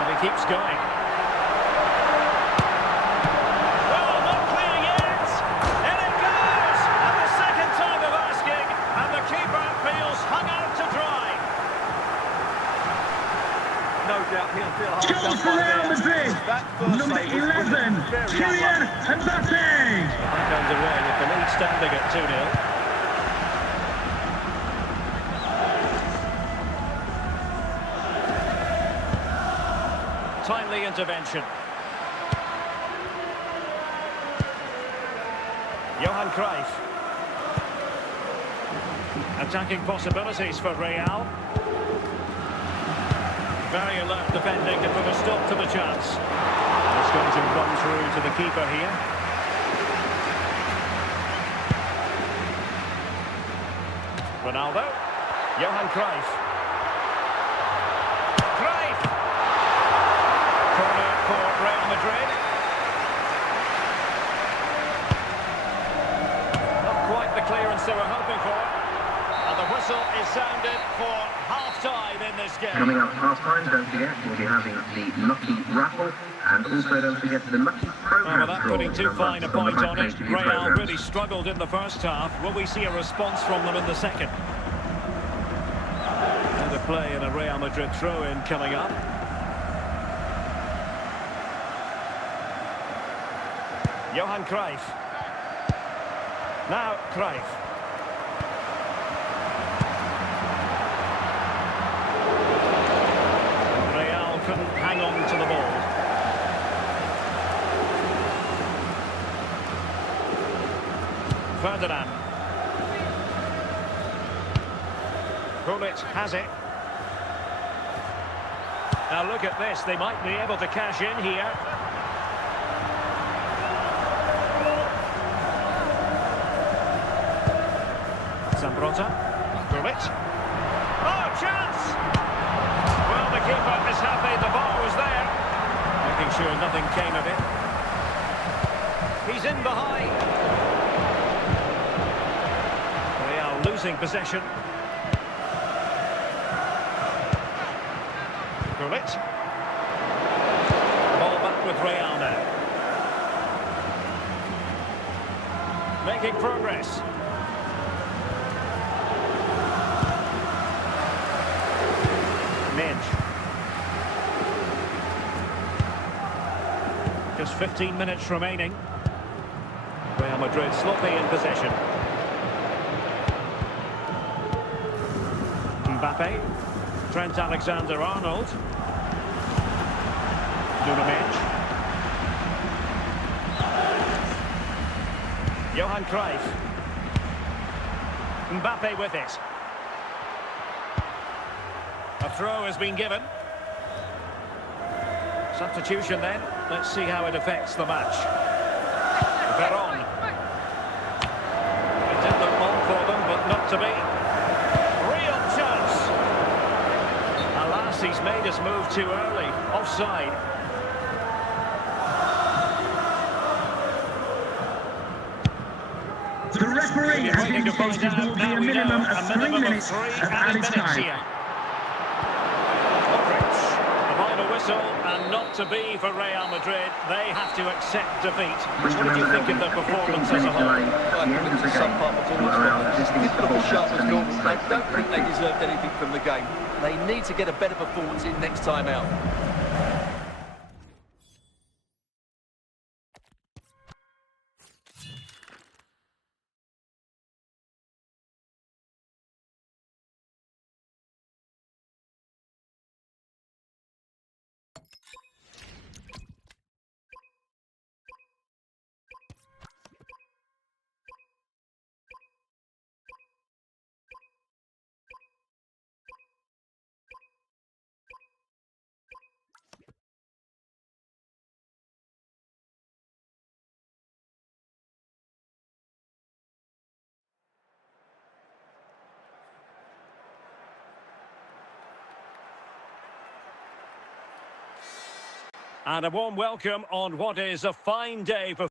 And he keeps going. Well, not clearing it. In it goes. And the second time of asking. And the keeper feels hung out to dry. No doubt he'll feel hard Goal for Real Madrid. Number 11, Kylian Mbappe. Back underway with the lead standing at 2-0. Timely intervention. Johan Cruyff. Attacking possibilities for Real. Very alert defending to put a stop to the chance. It's going to run through to the keeper here. Ronaldo. Johan Cruyff. Cruyff! Corner for Real Madrid. Not quite the clearance they were hoping for. And the whistle is sounded for half-time in this game. Coming up half-time, don't forget, we'll be having the Lucky Raffle, and also don't forget the Lucky Program. Well, without putting too fine a point on it, Real really struggled in the first half. Will we see a response from them in the second? And a play in a Real Madrid throw-in coming up. Johan Cruyff. Now Cruyff. Real couldn't hang on to the ball. Ferdinand. Gullit has it. Now look at this, they might be able to cash in here. Zambrota. Gullit. Oh, chance! Well, the keeper is happy the ball was there. Making sure nothing came of it. He's in behind. Real losing possession. Gullit. Ball back with Real now. Making progress. Minge. Just 15 minutes remaining. Real Madrid sloppy in possession. Mbappe. Trent Alexander-Arnold. Minge. Johan Cruyff. Mbappe with it. A throw has been given. Substitution then. Let's see how it affects the match. Veron. It did look on for them, but not to be. Real chance. Alas, he's made his move too early. Offside. The referee has indicated there will be a minimum of 3 minutes of added time. And not to be for Real Madrid. They have to accept defeat. What did you think of the performance as a whole? I think it's a subpar performance. Didn't look as sharp as normal. I don't think they deserved anything from the game. They need to get a better performance in next time out. And a warm welcome on what is a fine day for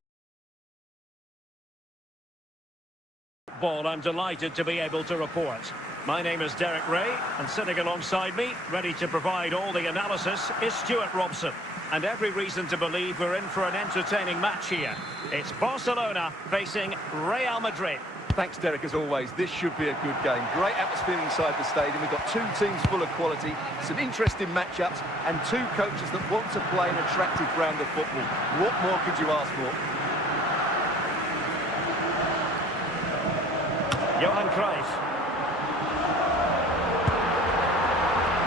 football. I'm delighted to be able to report. My name is Derek Ray, and sitting alongside me, ready to provide all the analysis, is Stuart Robson. And every reason to believe we're in for an entertaining match here. It's Barcelona facing Real Madrid. Thanks, Derek, as always. This should be a good game. Great atmosphere inside the stadium. We've got two teams full of quality, some interesting matchups, and two coaches that want to play an attractive brand of football. What more could you ask for? Johan Cruyff.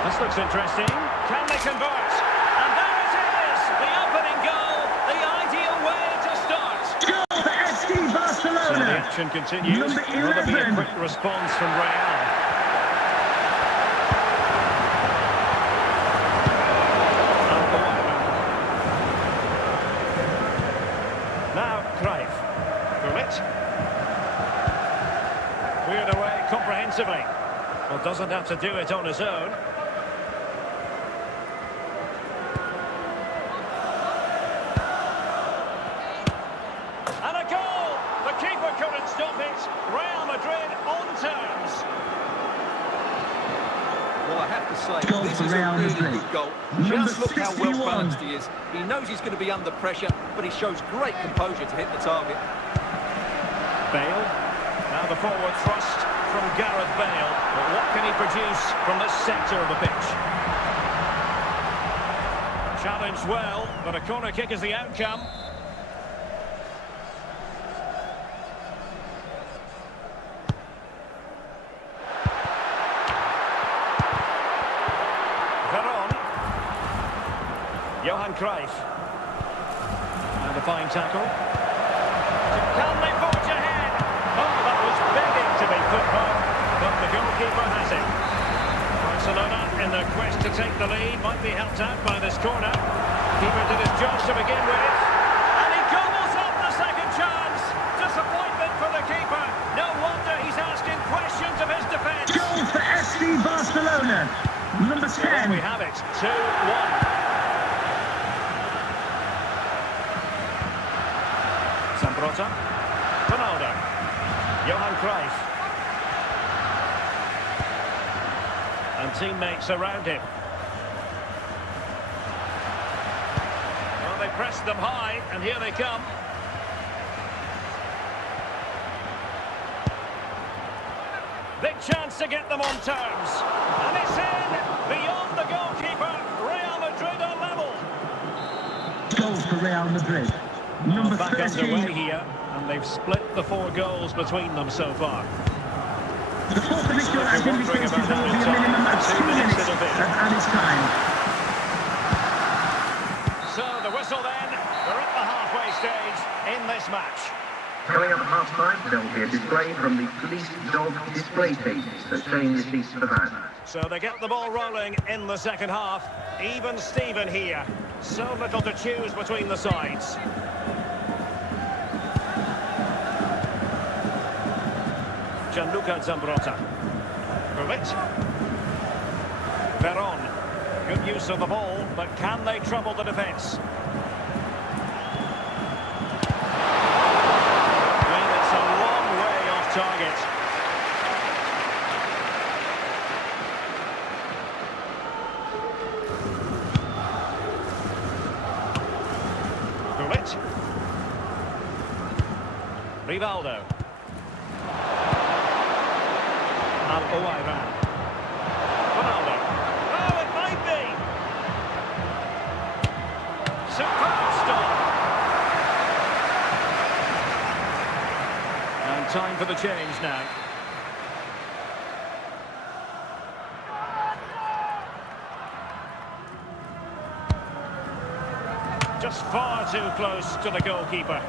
This looks interesting. Can they convert? And there it is! The opening goal, the ideal way to start. Goal for FC Barcelona. So the action continues. Number Will there be a 11. quick response from Real? Now Cruyff. Gullit. Cleared away comprehensively. Well, doesn't have to do it on his own. And a goal! The keeper couldn't stop it. Real Madrid on terms. Well, I have to say, Goal this for is a Real really Madrid. good goal. Number Just look how 61. well balanced he is. He knows he's going to be under pressure, but he shows great composure to hit the target. Bale. Now the forward thrust from Gareth Bale. But what can he produce from this sector of the pitch? Challenged well, but a corner kick is the outcome. Johan Cruyff. And a fine tackle. Can they forge ahead? Oh, that was begging to be put home, but the goalkeeper has it. Barcelona, in their quest to take the lead, might be helped out by this corner. Keeper did his job to begin with. And he gobbles up the second chance. Disappointment for the keeper. No wonder he's asking questions of his defence. Goal for FC Barcelona. Number 10. So there we have it. 2-1. Zambrota, Ronaldo, Johan Cruyff, and teammates around him. Well, they pressed them high, and here they come. Big chance to get them on terms, and it's in, beyond the goalkeeper. Real Madrid are level. Goal for Real Madrid. Number Back 13. underway here, and they've split the 4 goals between them so far. The fourth official has indicated there will be a minimum of 2 minutes of added time. So the whistle then, we're at the halfway stage in this match. Coming up at half-time, there will be a display from the police dog display team, so stay in your seats for that. So they get the ball rolling in the second half. Even Steven here. So little to choose between the sides. Gianluca Zambrota. Gullit. Veron. Good use of the ball, but can they trouble the defence? Well, it's a long way off target. Gullit. Rivaldo. Ronaldo. Oh, it might be. Superb stop. And time for the change now. Just far too close to the goalkeeper.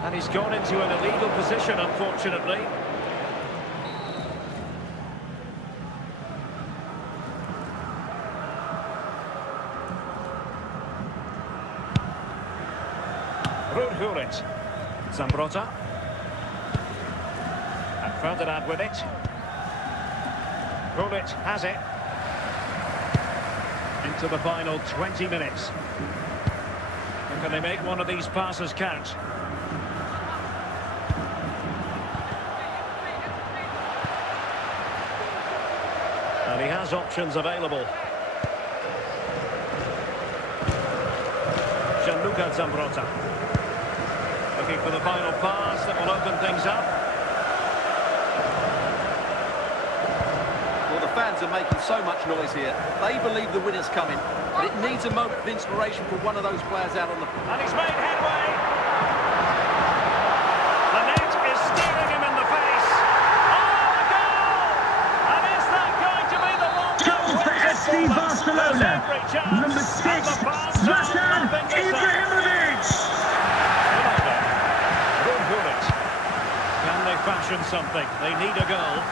And he's gone into an illegal position, unfortunately. Glourious. Zambrota. And Ferdinand with it. Gullit has it. into the final 20 minutes. And can they make one of these passes count? And he has options available. Gianluca Zambrotta. Looking for the final pass that will open things up. Well, the fans are making so much noise here. They believe the winner's coming, but it needs a moment of inspiration for one of those players out on the... And he's made headway. The net is staring him in the face. Oh, a goal! And is that going to be the one? Goal for FC Barcelona. Number 6, Zlatan Ibrahimovic. Can they fashion something? They need a goal.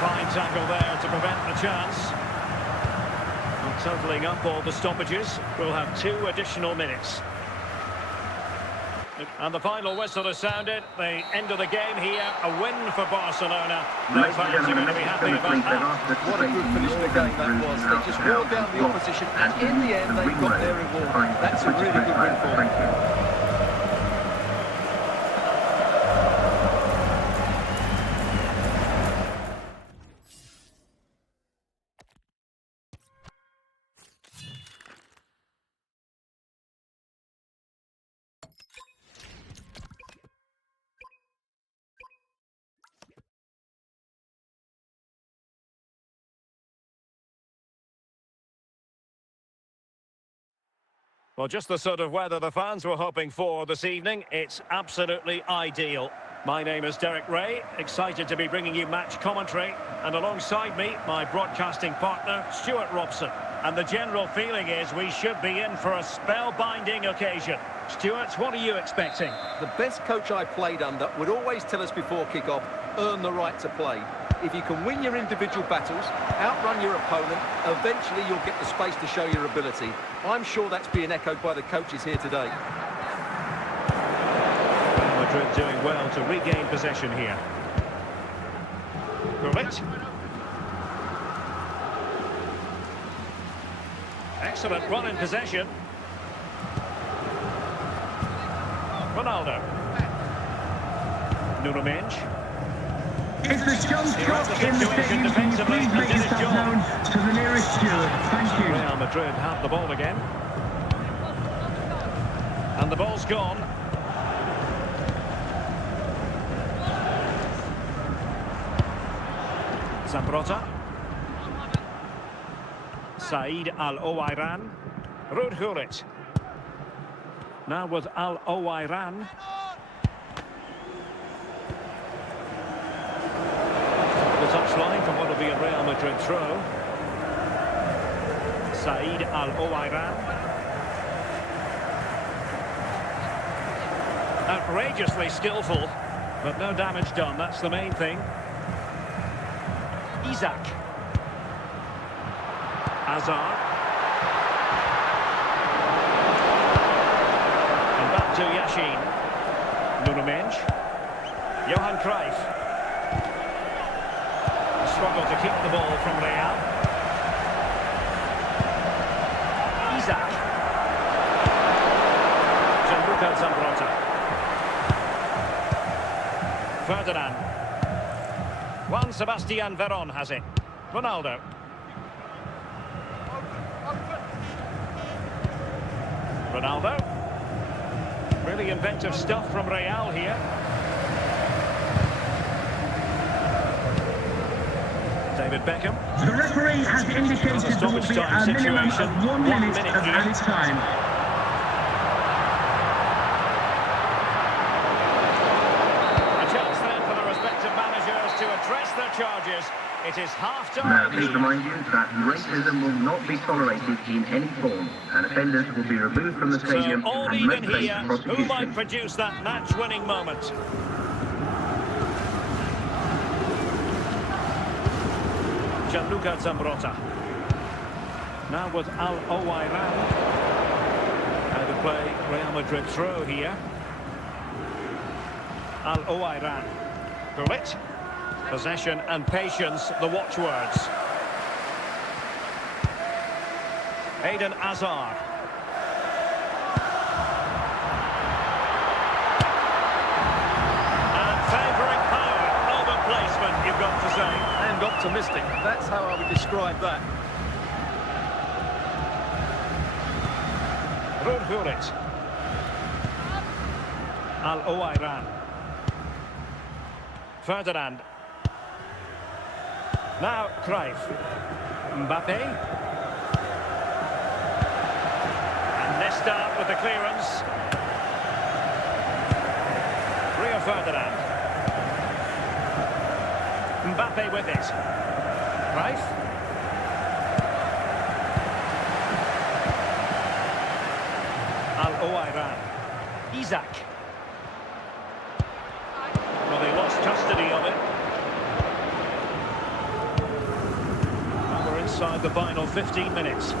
Fine tackle there to prevent the chance. And totalling up all the stoppages, we'll have 2 additional minutes. And the final whistle has sounded. The end of the game here, a win for Barcelona. The fans are going to be happy about that. What a good finish to the game that was. They just wore down the opposition, and in the end, they got their reward. That's a really good win for them. Well, just the sort of weather the fans were hoping for this evening. It's absolutely ideal. My name is Derek Ray, excited to be bringing you match commentary. And alongside me, my broadcasting partner, Stuart Robson. And the general feeling is we should be in for a spellbinding occasion. Stuart, what are you expecting? The best coach I played under would always tell us before kick-off, earn the right to play. If you can win your individual battles, outrun your opponent, eventually you'll get the space to show your ability. I'm sure that's being echoed by the coaches here today. Madrid doing well to regain possession here. Glourious. Excellent run in possession. Ronaldo. Nuno Mendes. If the John's Cross in the stadium, can you please make yourself known to the nearest steward? Thank you. Real Madrid have the ball again. And the ball's gone. Zambrotta. Said Al-Owairan. Rudhulit. Now with Al-Owairan. The touchline for what will be a Real Madrid throw. Said Al-Owairan. Outrageously skillful, but no damage done. That's the main thing. Isaac. Hazard. And back to Yashin. Nuno Mendes. Johan Cruyff. Struggle to keep the ball from Real. Isaac. Gianluca Zambrotta. Ferdinand. Juan Sebastian Veron has it. Ronaldo. Ronaldo. Really inventive stuff from Real here. David Beckham. The referee has indicated there will be a minimum of 1 minute of added time. A chance then for the respective managers to address their charges. It is half-time. Now, please remind you that racism will not be tolerated in any form, and offenders will be removed from the stadium So all and even must face here, who prosecution. might produce that match-winning moment? Gianluca Zambrotta. Now with Al-Owairan. How to play Real Madrid throw here. Al-Owairan. Glourious. Possession and patience, the watchwords. Eden Hazard. And favouring power over placement, you've got to say. And optimistic. That's how I would describe that. Glourious. Al-Owairan. Ferdinand. Now Cruyff. Mbappe. And Nesta with the clearance. Rio Ferdinand. Mbappe with it. Cruyff. Al-Owairan. Isaac. Well, they lost custody of it. Well, we're inside the final 15 minutes.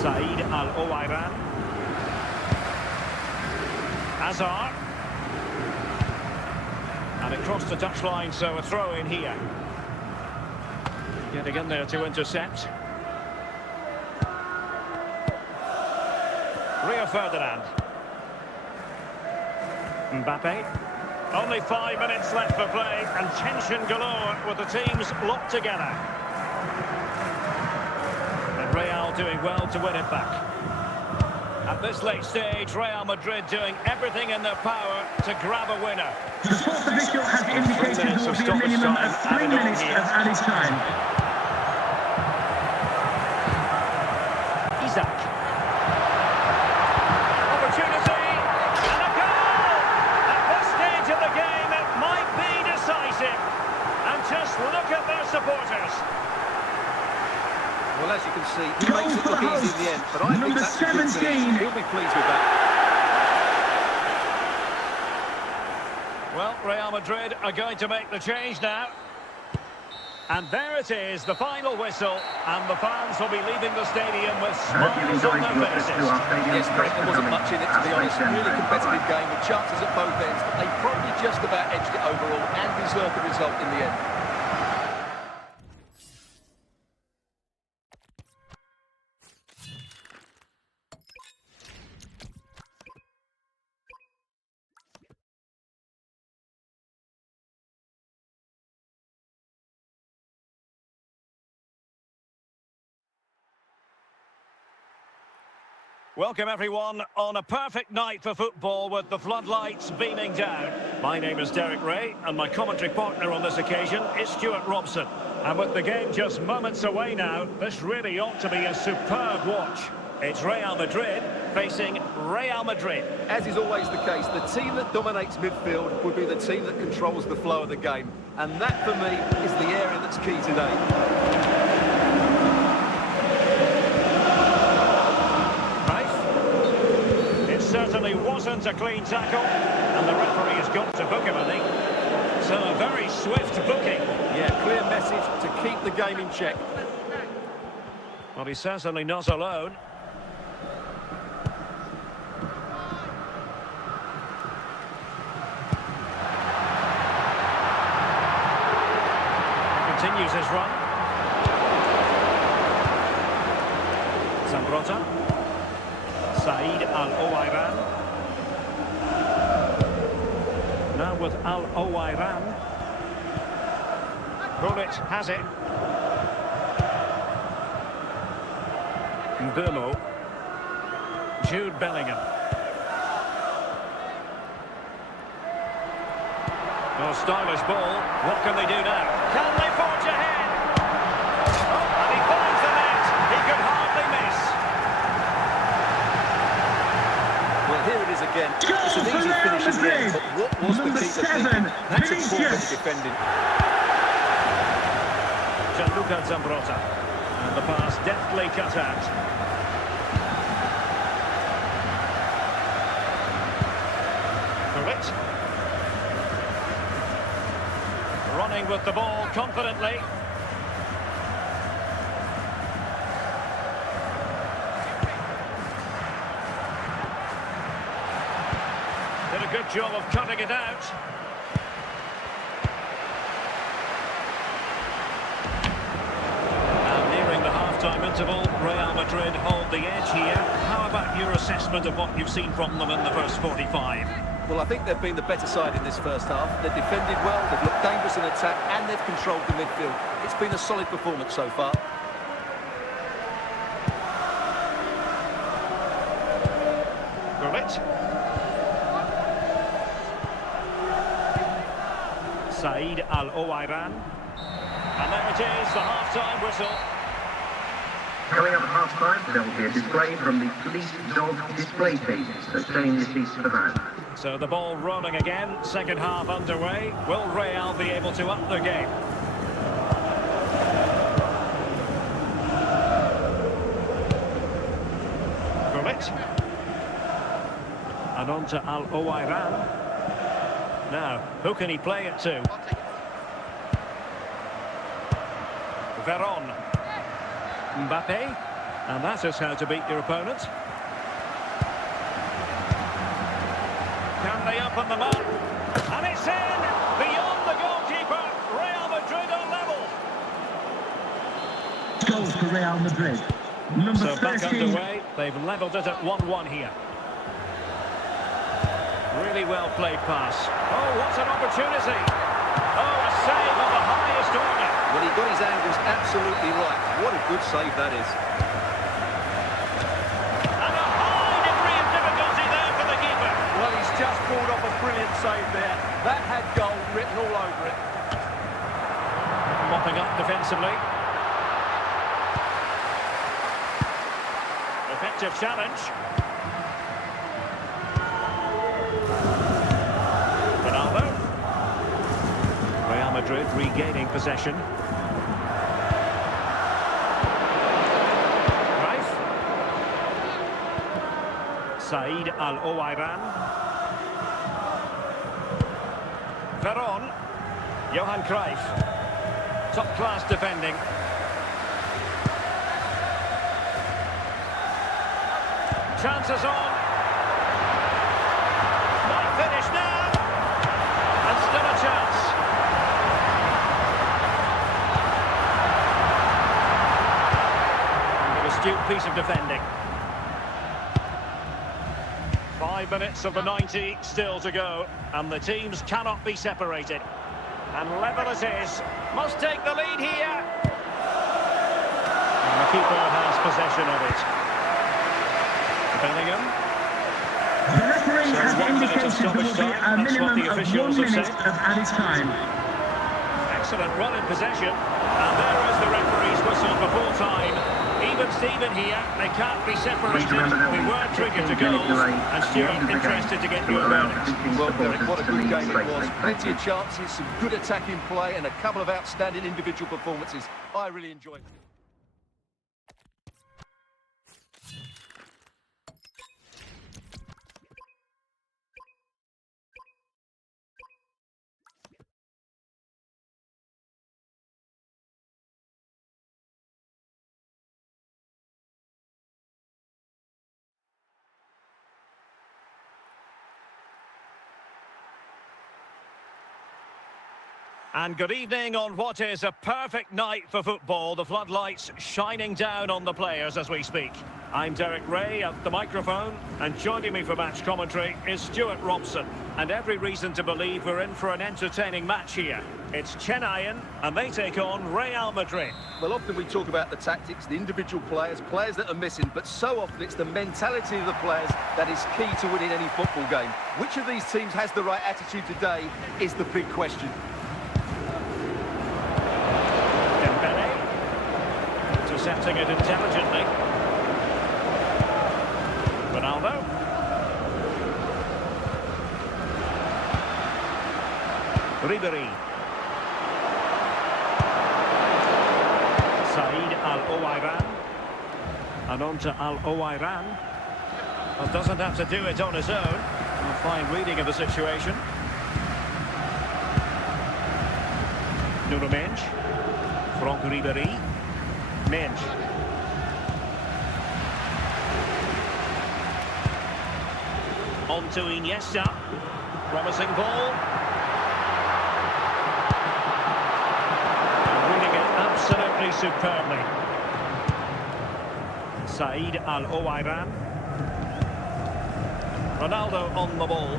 Said Al-Owairan. Hazard. And it crossed the touchline, so a throw in here. Getting in there to intercept. Rio Ferdinand. Mbappe. Only 5 minutes left for play, and tension galore with the teams locked together. And Real doing well to win it back. At this late stage, Real Madrid doing everything in their power to grab a winner. The sports official has indicated there will be a minimum of 3 minutes of added time. Isaac. Opportunity, and a goal! At this stage of the game, it might be decisive. And just look at their supporters. Well, as you can see, he makes it look easy in the end, but I think Number that's a good 17. finish. He'll be pleased with that. Well, Real Madrid are going to make the change now. And there it is, the final whistle, and the fans will be leaving the stadium with smiles on their faces. Yes, Greg, there wasn't much in it, to be honest. Really competitive game with chances at both ends, but they probably just about edged it overall and deserved the result in the end. Welcome everyone on a perfect night for football with the floodlights beaming down. My name is Derek Ray and my commentary partner on this occasion is Stuart Robson. And with the game just moments away now, this really ought to be a superb watch. It's Real Madrid facing Real Madrid. As is always the case, the team that dominates midfield would be the team that controls the flow of the game. And that, for me, is the area that's key today. Certainly wasn't a clean tackle, and the referee has got to book him, I think. So a very swift booking. Yeah, clear message to keep the game in check. Well, he's certainly not alone. Continues his run. Zambrota. Said Al-Owairan. Now with Al-Owairan. Bullet has it. Mburmo. Jude Bellingham. Oh, stylish ball. What can they do now? Can they forge ahead? Oh, and he finds the net. He could hardly miss. Well, here it is again. It's an easy finish in the end, but what was the keeper thinking? That's a poor bit of defending. Gianluca Zambrota. And the pass deftly cut out. For it. Running with the ball confidently. Did a good job of cutting it out. half-time interval. Real Madrid hold the edge here. How about your assessment of what you've seen from them in the first 45? Well, I think they've been the better side in this first half. They've defended well, they've looked dangerous in attack, and they've controlled the midfield. It's been a solid performance so far. Glourious. Said Al-Owairan. And there it is, the half-time whistle. Coming up at half-time, there will be a display from the police dog display team, so stay in your seats for that. So the ball rolling again, second half underway. Will Real be able to up the game? Glourious. And on to Al-Owairan. Now, who can he play it to? Veron. Mbappe. And that is how to beat your opponent. Can they open them up? And it's in! Beyond the goalkeeper. Real Madrid are level. Goals for Real Madrid. Number So back 13. underway. They've levelled it at 1-1 here. Really well played pass. Oh, what an opportunity. Oh, a save of the highest order. Well, he got his angles absolutely right. What a good save that is. And a high degree of difficulty there for the keeper. Well, he's just pulled off a brilliant save there. That had goal written all over it. Mopping up defensively. Effective challenge. Ronaldo. Real Madrid regaining possession. Cruyff. Said Al-Owairan. Veron. Johan Cruyff. Top-class defending. Chances on. Might finish now. And still a chance. An astute piece of defending. 5 minutes of the 90 still to go. And the teams cannot be separated. And level it is. Must take the lead here. And the keeper has possession of it. Bellingham. The referee So has 1 minute of indicated there will stoppage be time. a That's what minimum the of officials 1 have minute said. of added time. Excellent run in possession. And there is the referee's whistle for full time. Even Steven here, they can't be separated. We were triggered to goals. And Stuart, interested to get your verdict. Well, Derek, what a good game it was. Plenty of chances, some good attacking play, and a couple of outstanding individual performances. I really enjoyed it. And good evening on what is a perfect night for football. The floodlights shining down on the players as we speak. I'm Derek Ray at the microphone, and joining me for match commentary is Stuart Robson. And every reason to believe we're in for an entertaining match here. It's Chennaiyin, and they take on Real Madrid. Well, often we talk about the tactics, the individual players that are missing, but so often it's the mentality of the players that is key to winning any football game. Which of these teams has the right attitude today is the big question. Intercepting it intelligently. Ronaldo. Ribery. Said Al-Owairan. And on to Al-Owairan. Well, doesn't have to do it on his own. A fine reading of the situation. Nuno Mendes. Franck Ribery. Mendes. On to Iniesta. Promising ball. And reading it absolutely superbly. Said Al-Owairan. Ronaldo on the ball.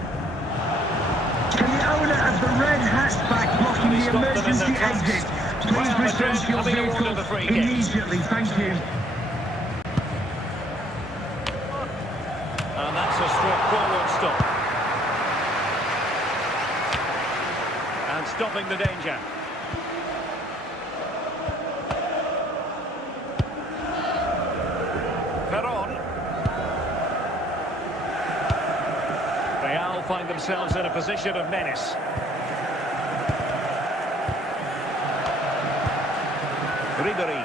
Can the owner of the red hatchback blocking the emergency exit please return to your vehicle immediately? Thank you. And that's a straightforward stop. And stopping the danger. Perron. Real find themselves in a position of menace. Ribery.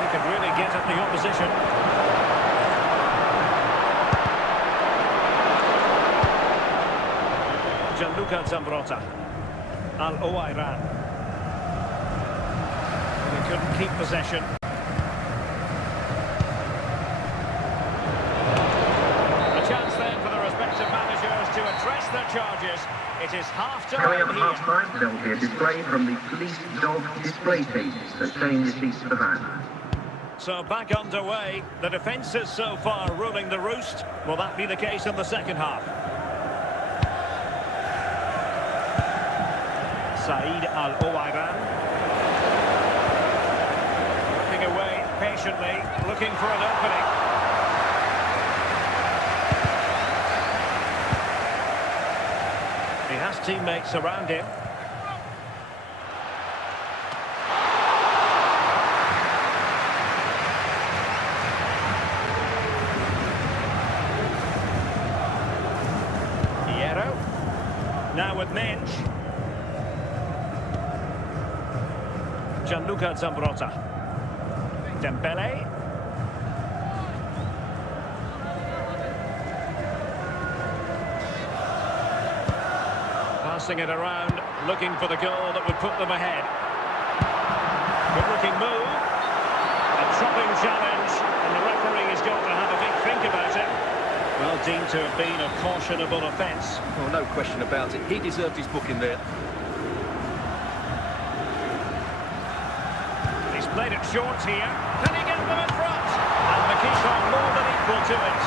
He could really get at the opposition. Gianluca Zambrotta. Al-Owairan. They couldn't keep possession. A chance then for the respective managers to address their charges. It is half-time Coming up at here. half-time, there will be a display from the police dog display pages that change the seats of the van. So back underway. The defence is so far ruling the roost. Will that be the case in the second half? Said Al-Owairan. Working away patiently, looking for an opening. He has teammates around him. Now with Mensch. Gianluca Zambrotta. Dembele. Passing it around, looking for the goal that would put them ahead. Good looking move. A chopping challenge, and the referee is going to have a big think about it. Well, deemed to have been a cautionable offence. Well, no question about it. He deserved his booking there. He's played it short here. Can he get them in front? And the keeper more than equal to it.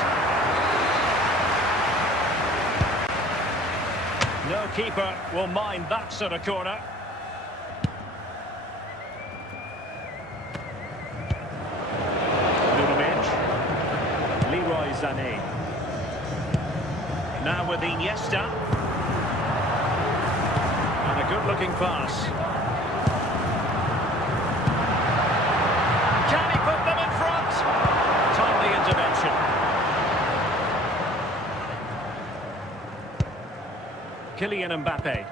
No keeper will mind that sort of corner. Leroy Sané. Now with Iniesta. And a good-looking pass. Can he put them in front? Timely intervention. Kylian Mbappe.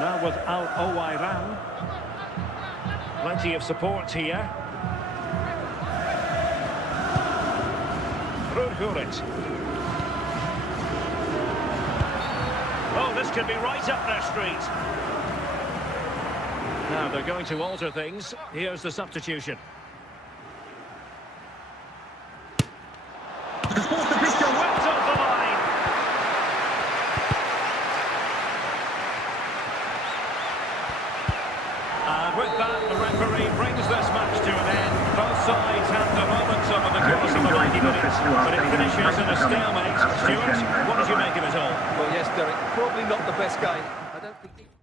Now with Al-Owairan. Plenty of support here. Oh, this could be right up their street. Now they're going to alter things. Here's the substitution. The fourth official Whipped off the line. And with that, the referee brings this match to an end. Both sides have their moments over the course of the 90 minutes, but it finishes in a stalemate. Stuart, what did you make of it all? Well, yes, Derek, probably not the best game. I don't think...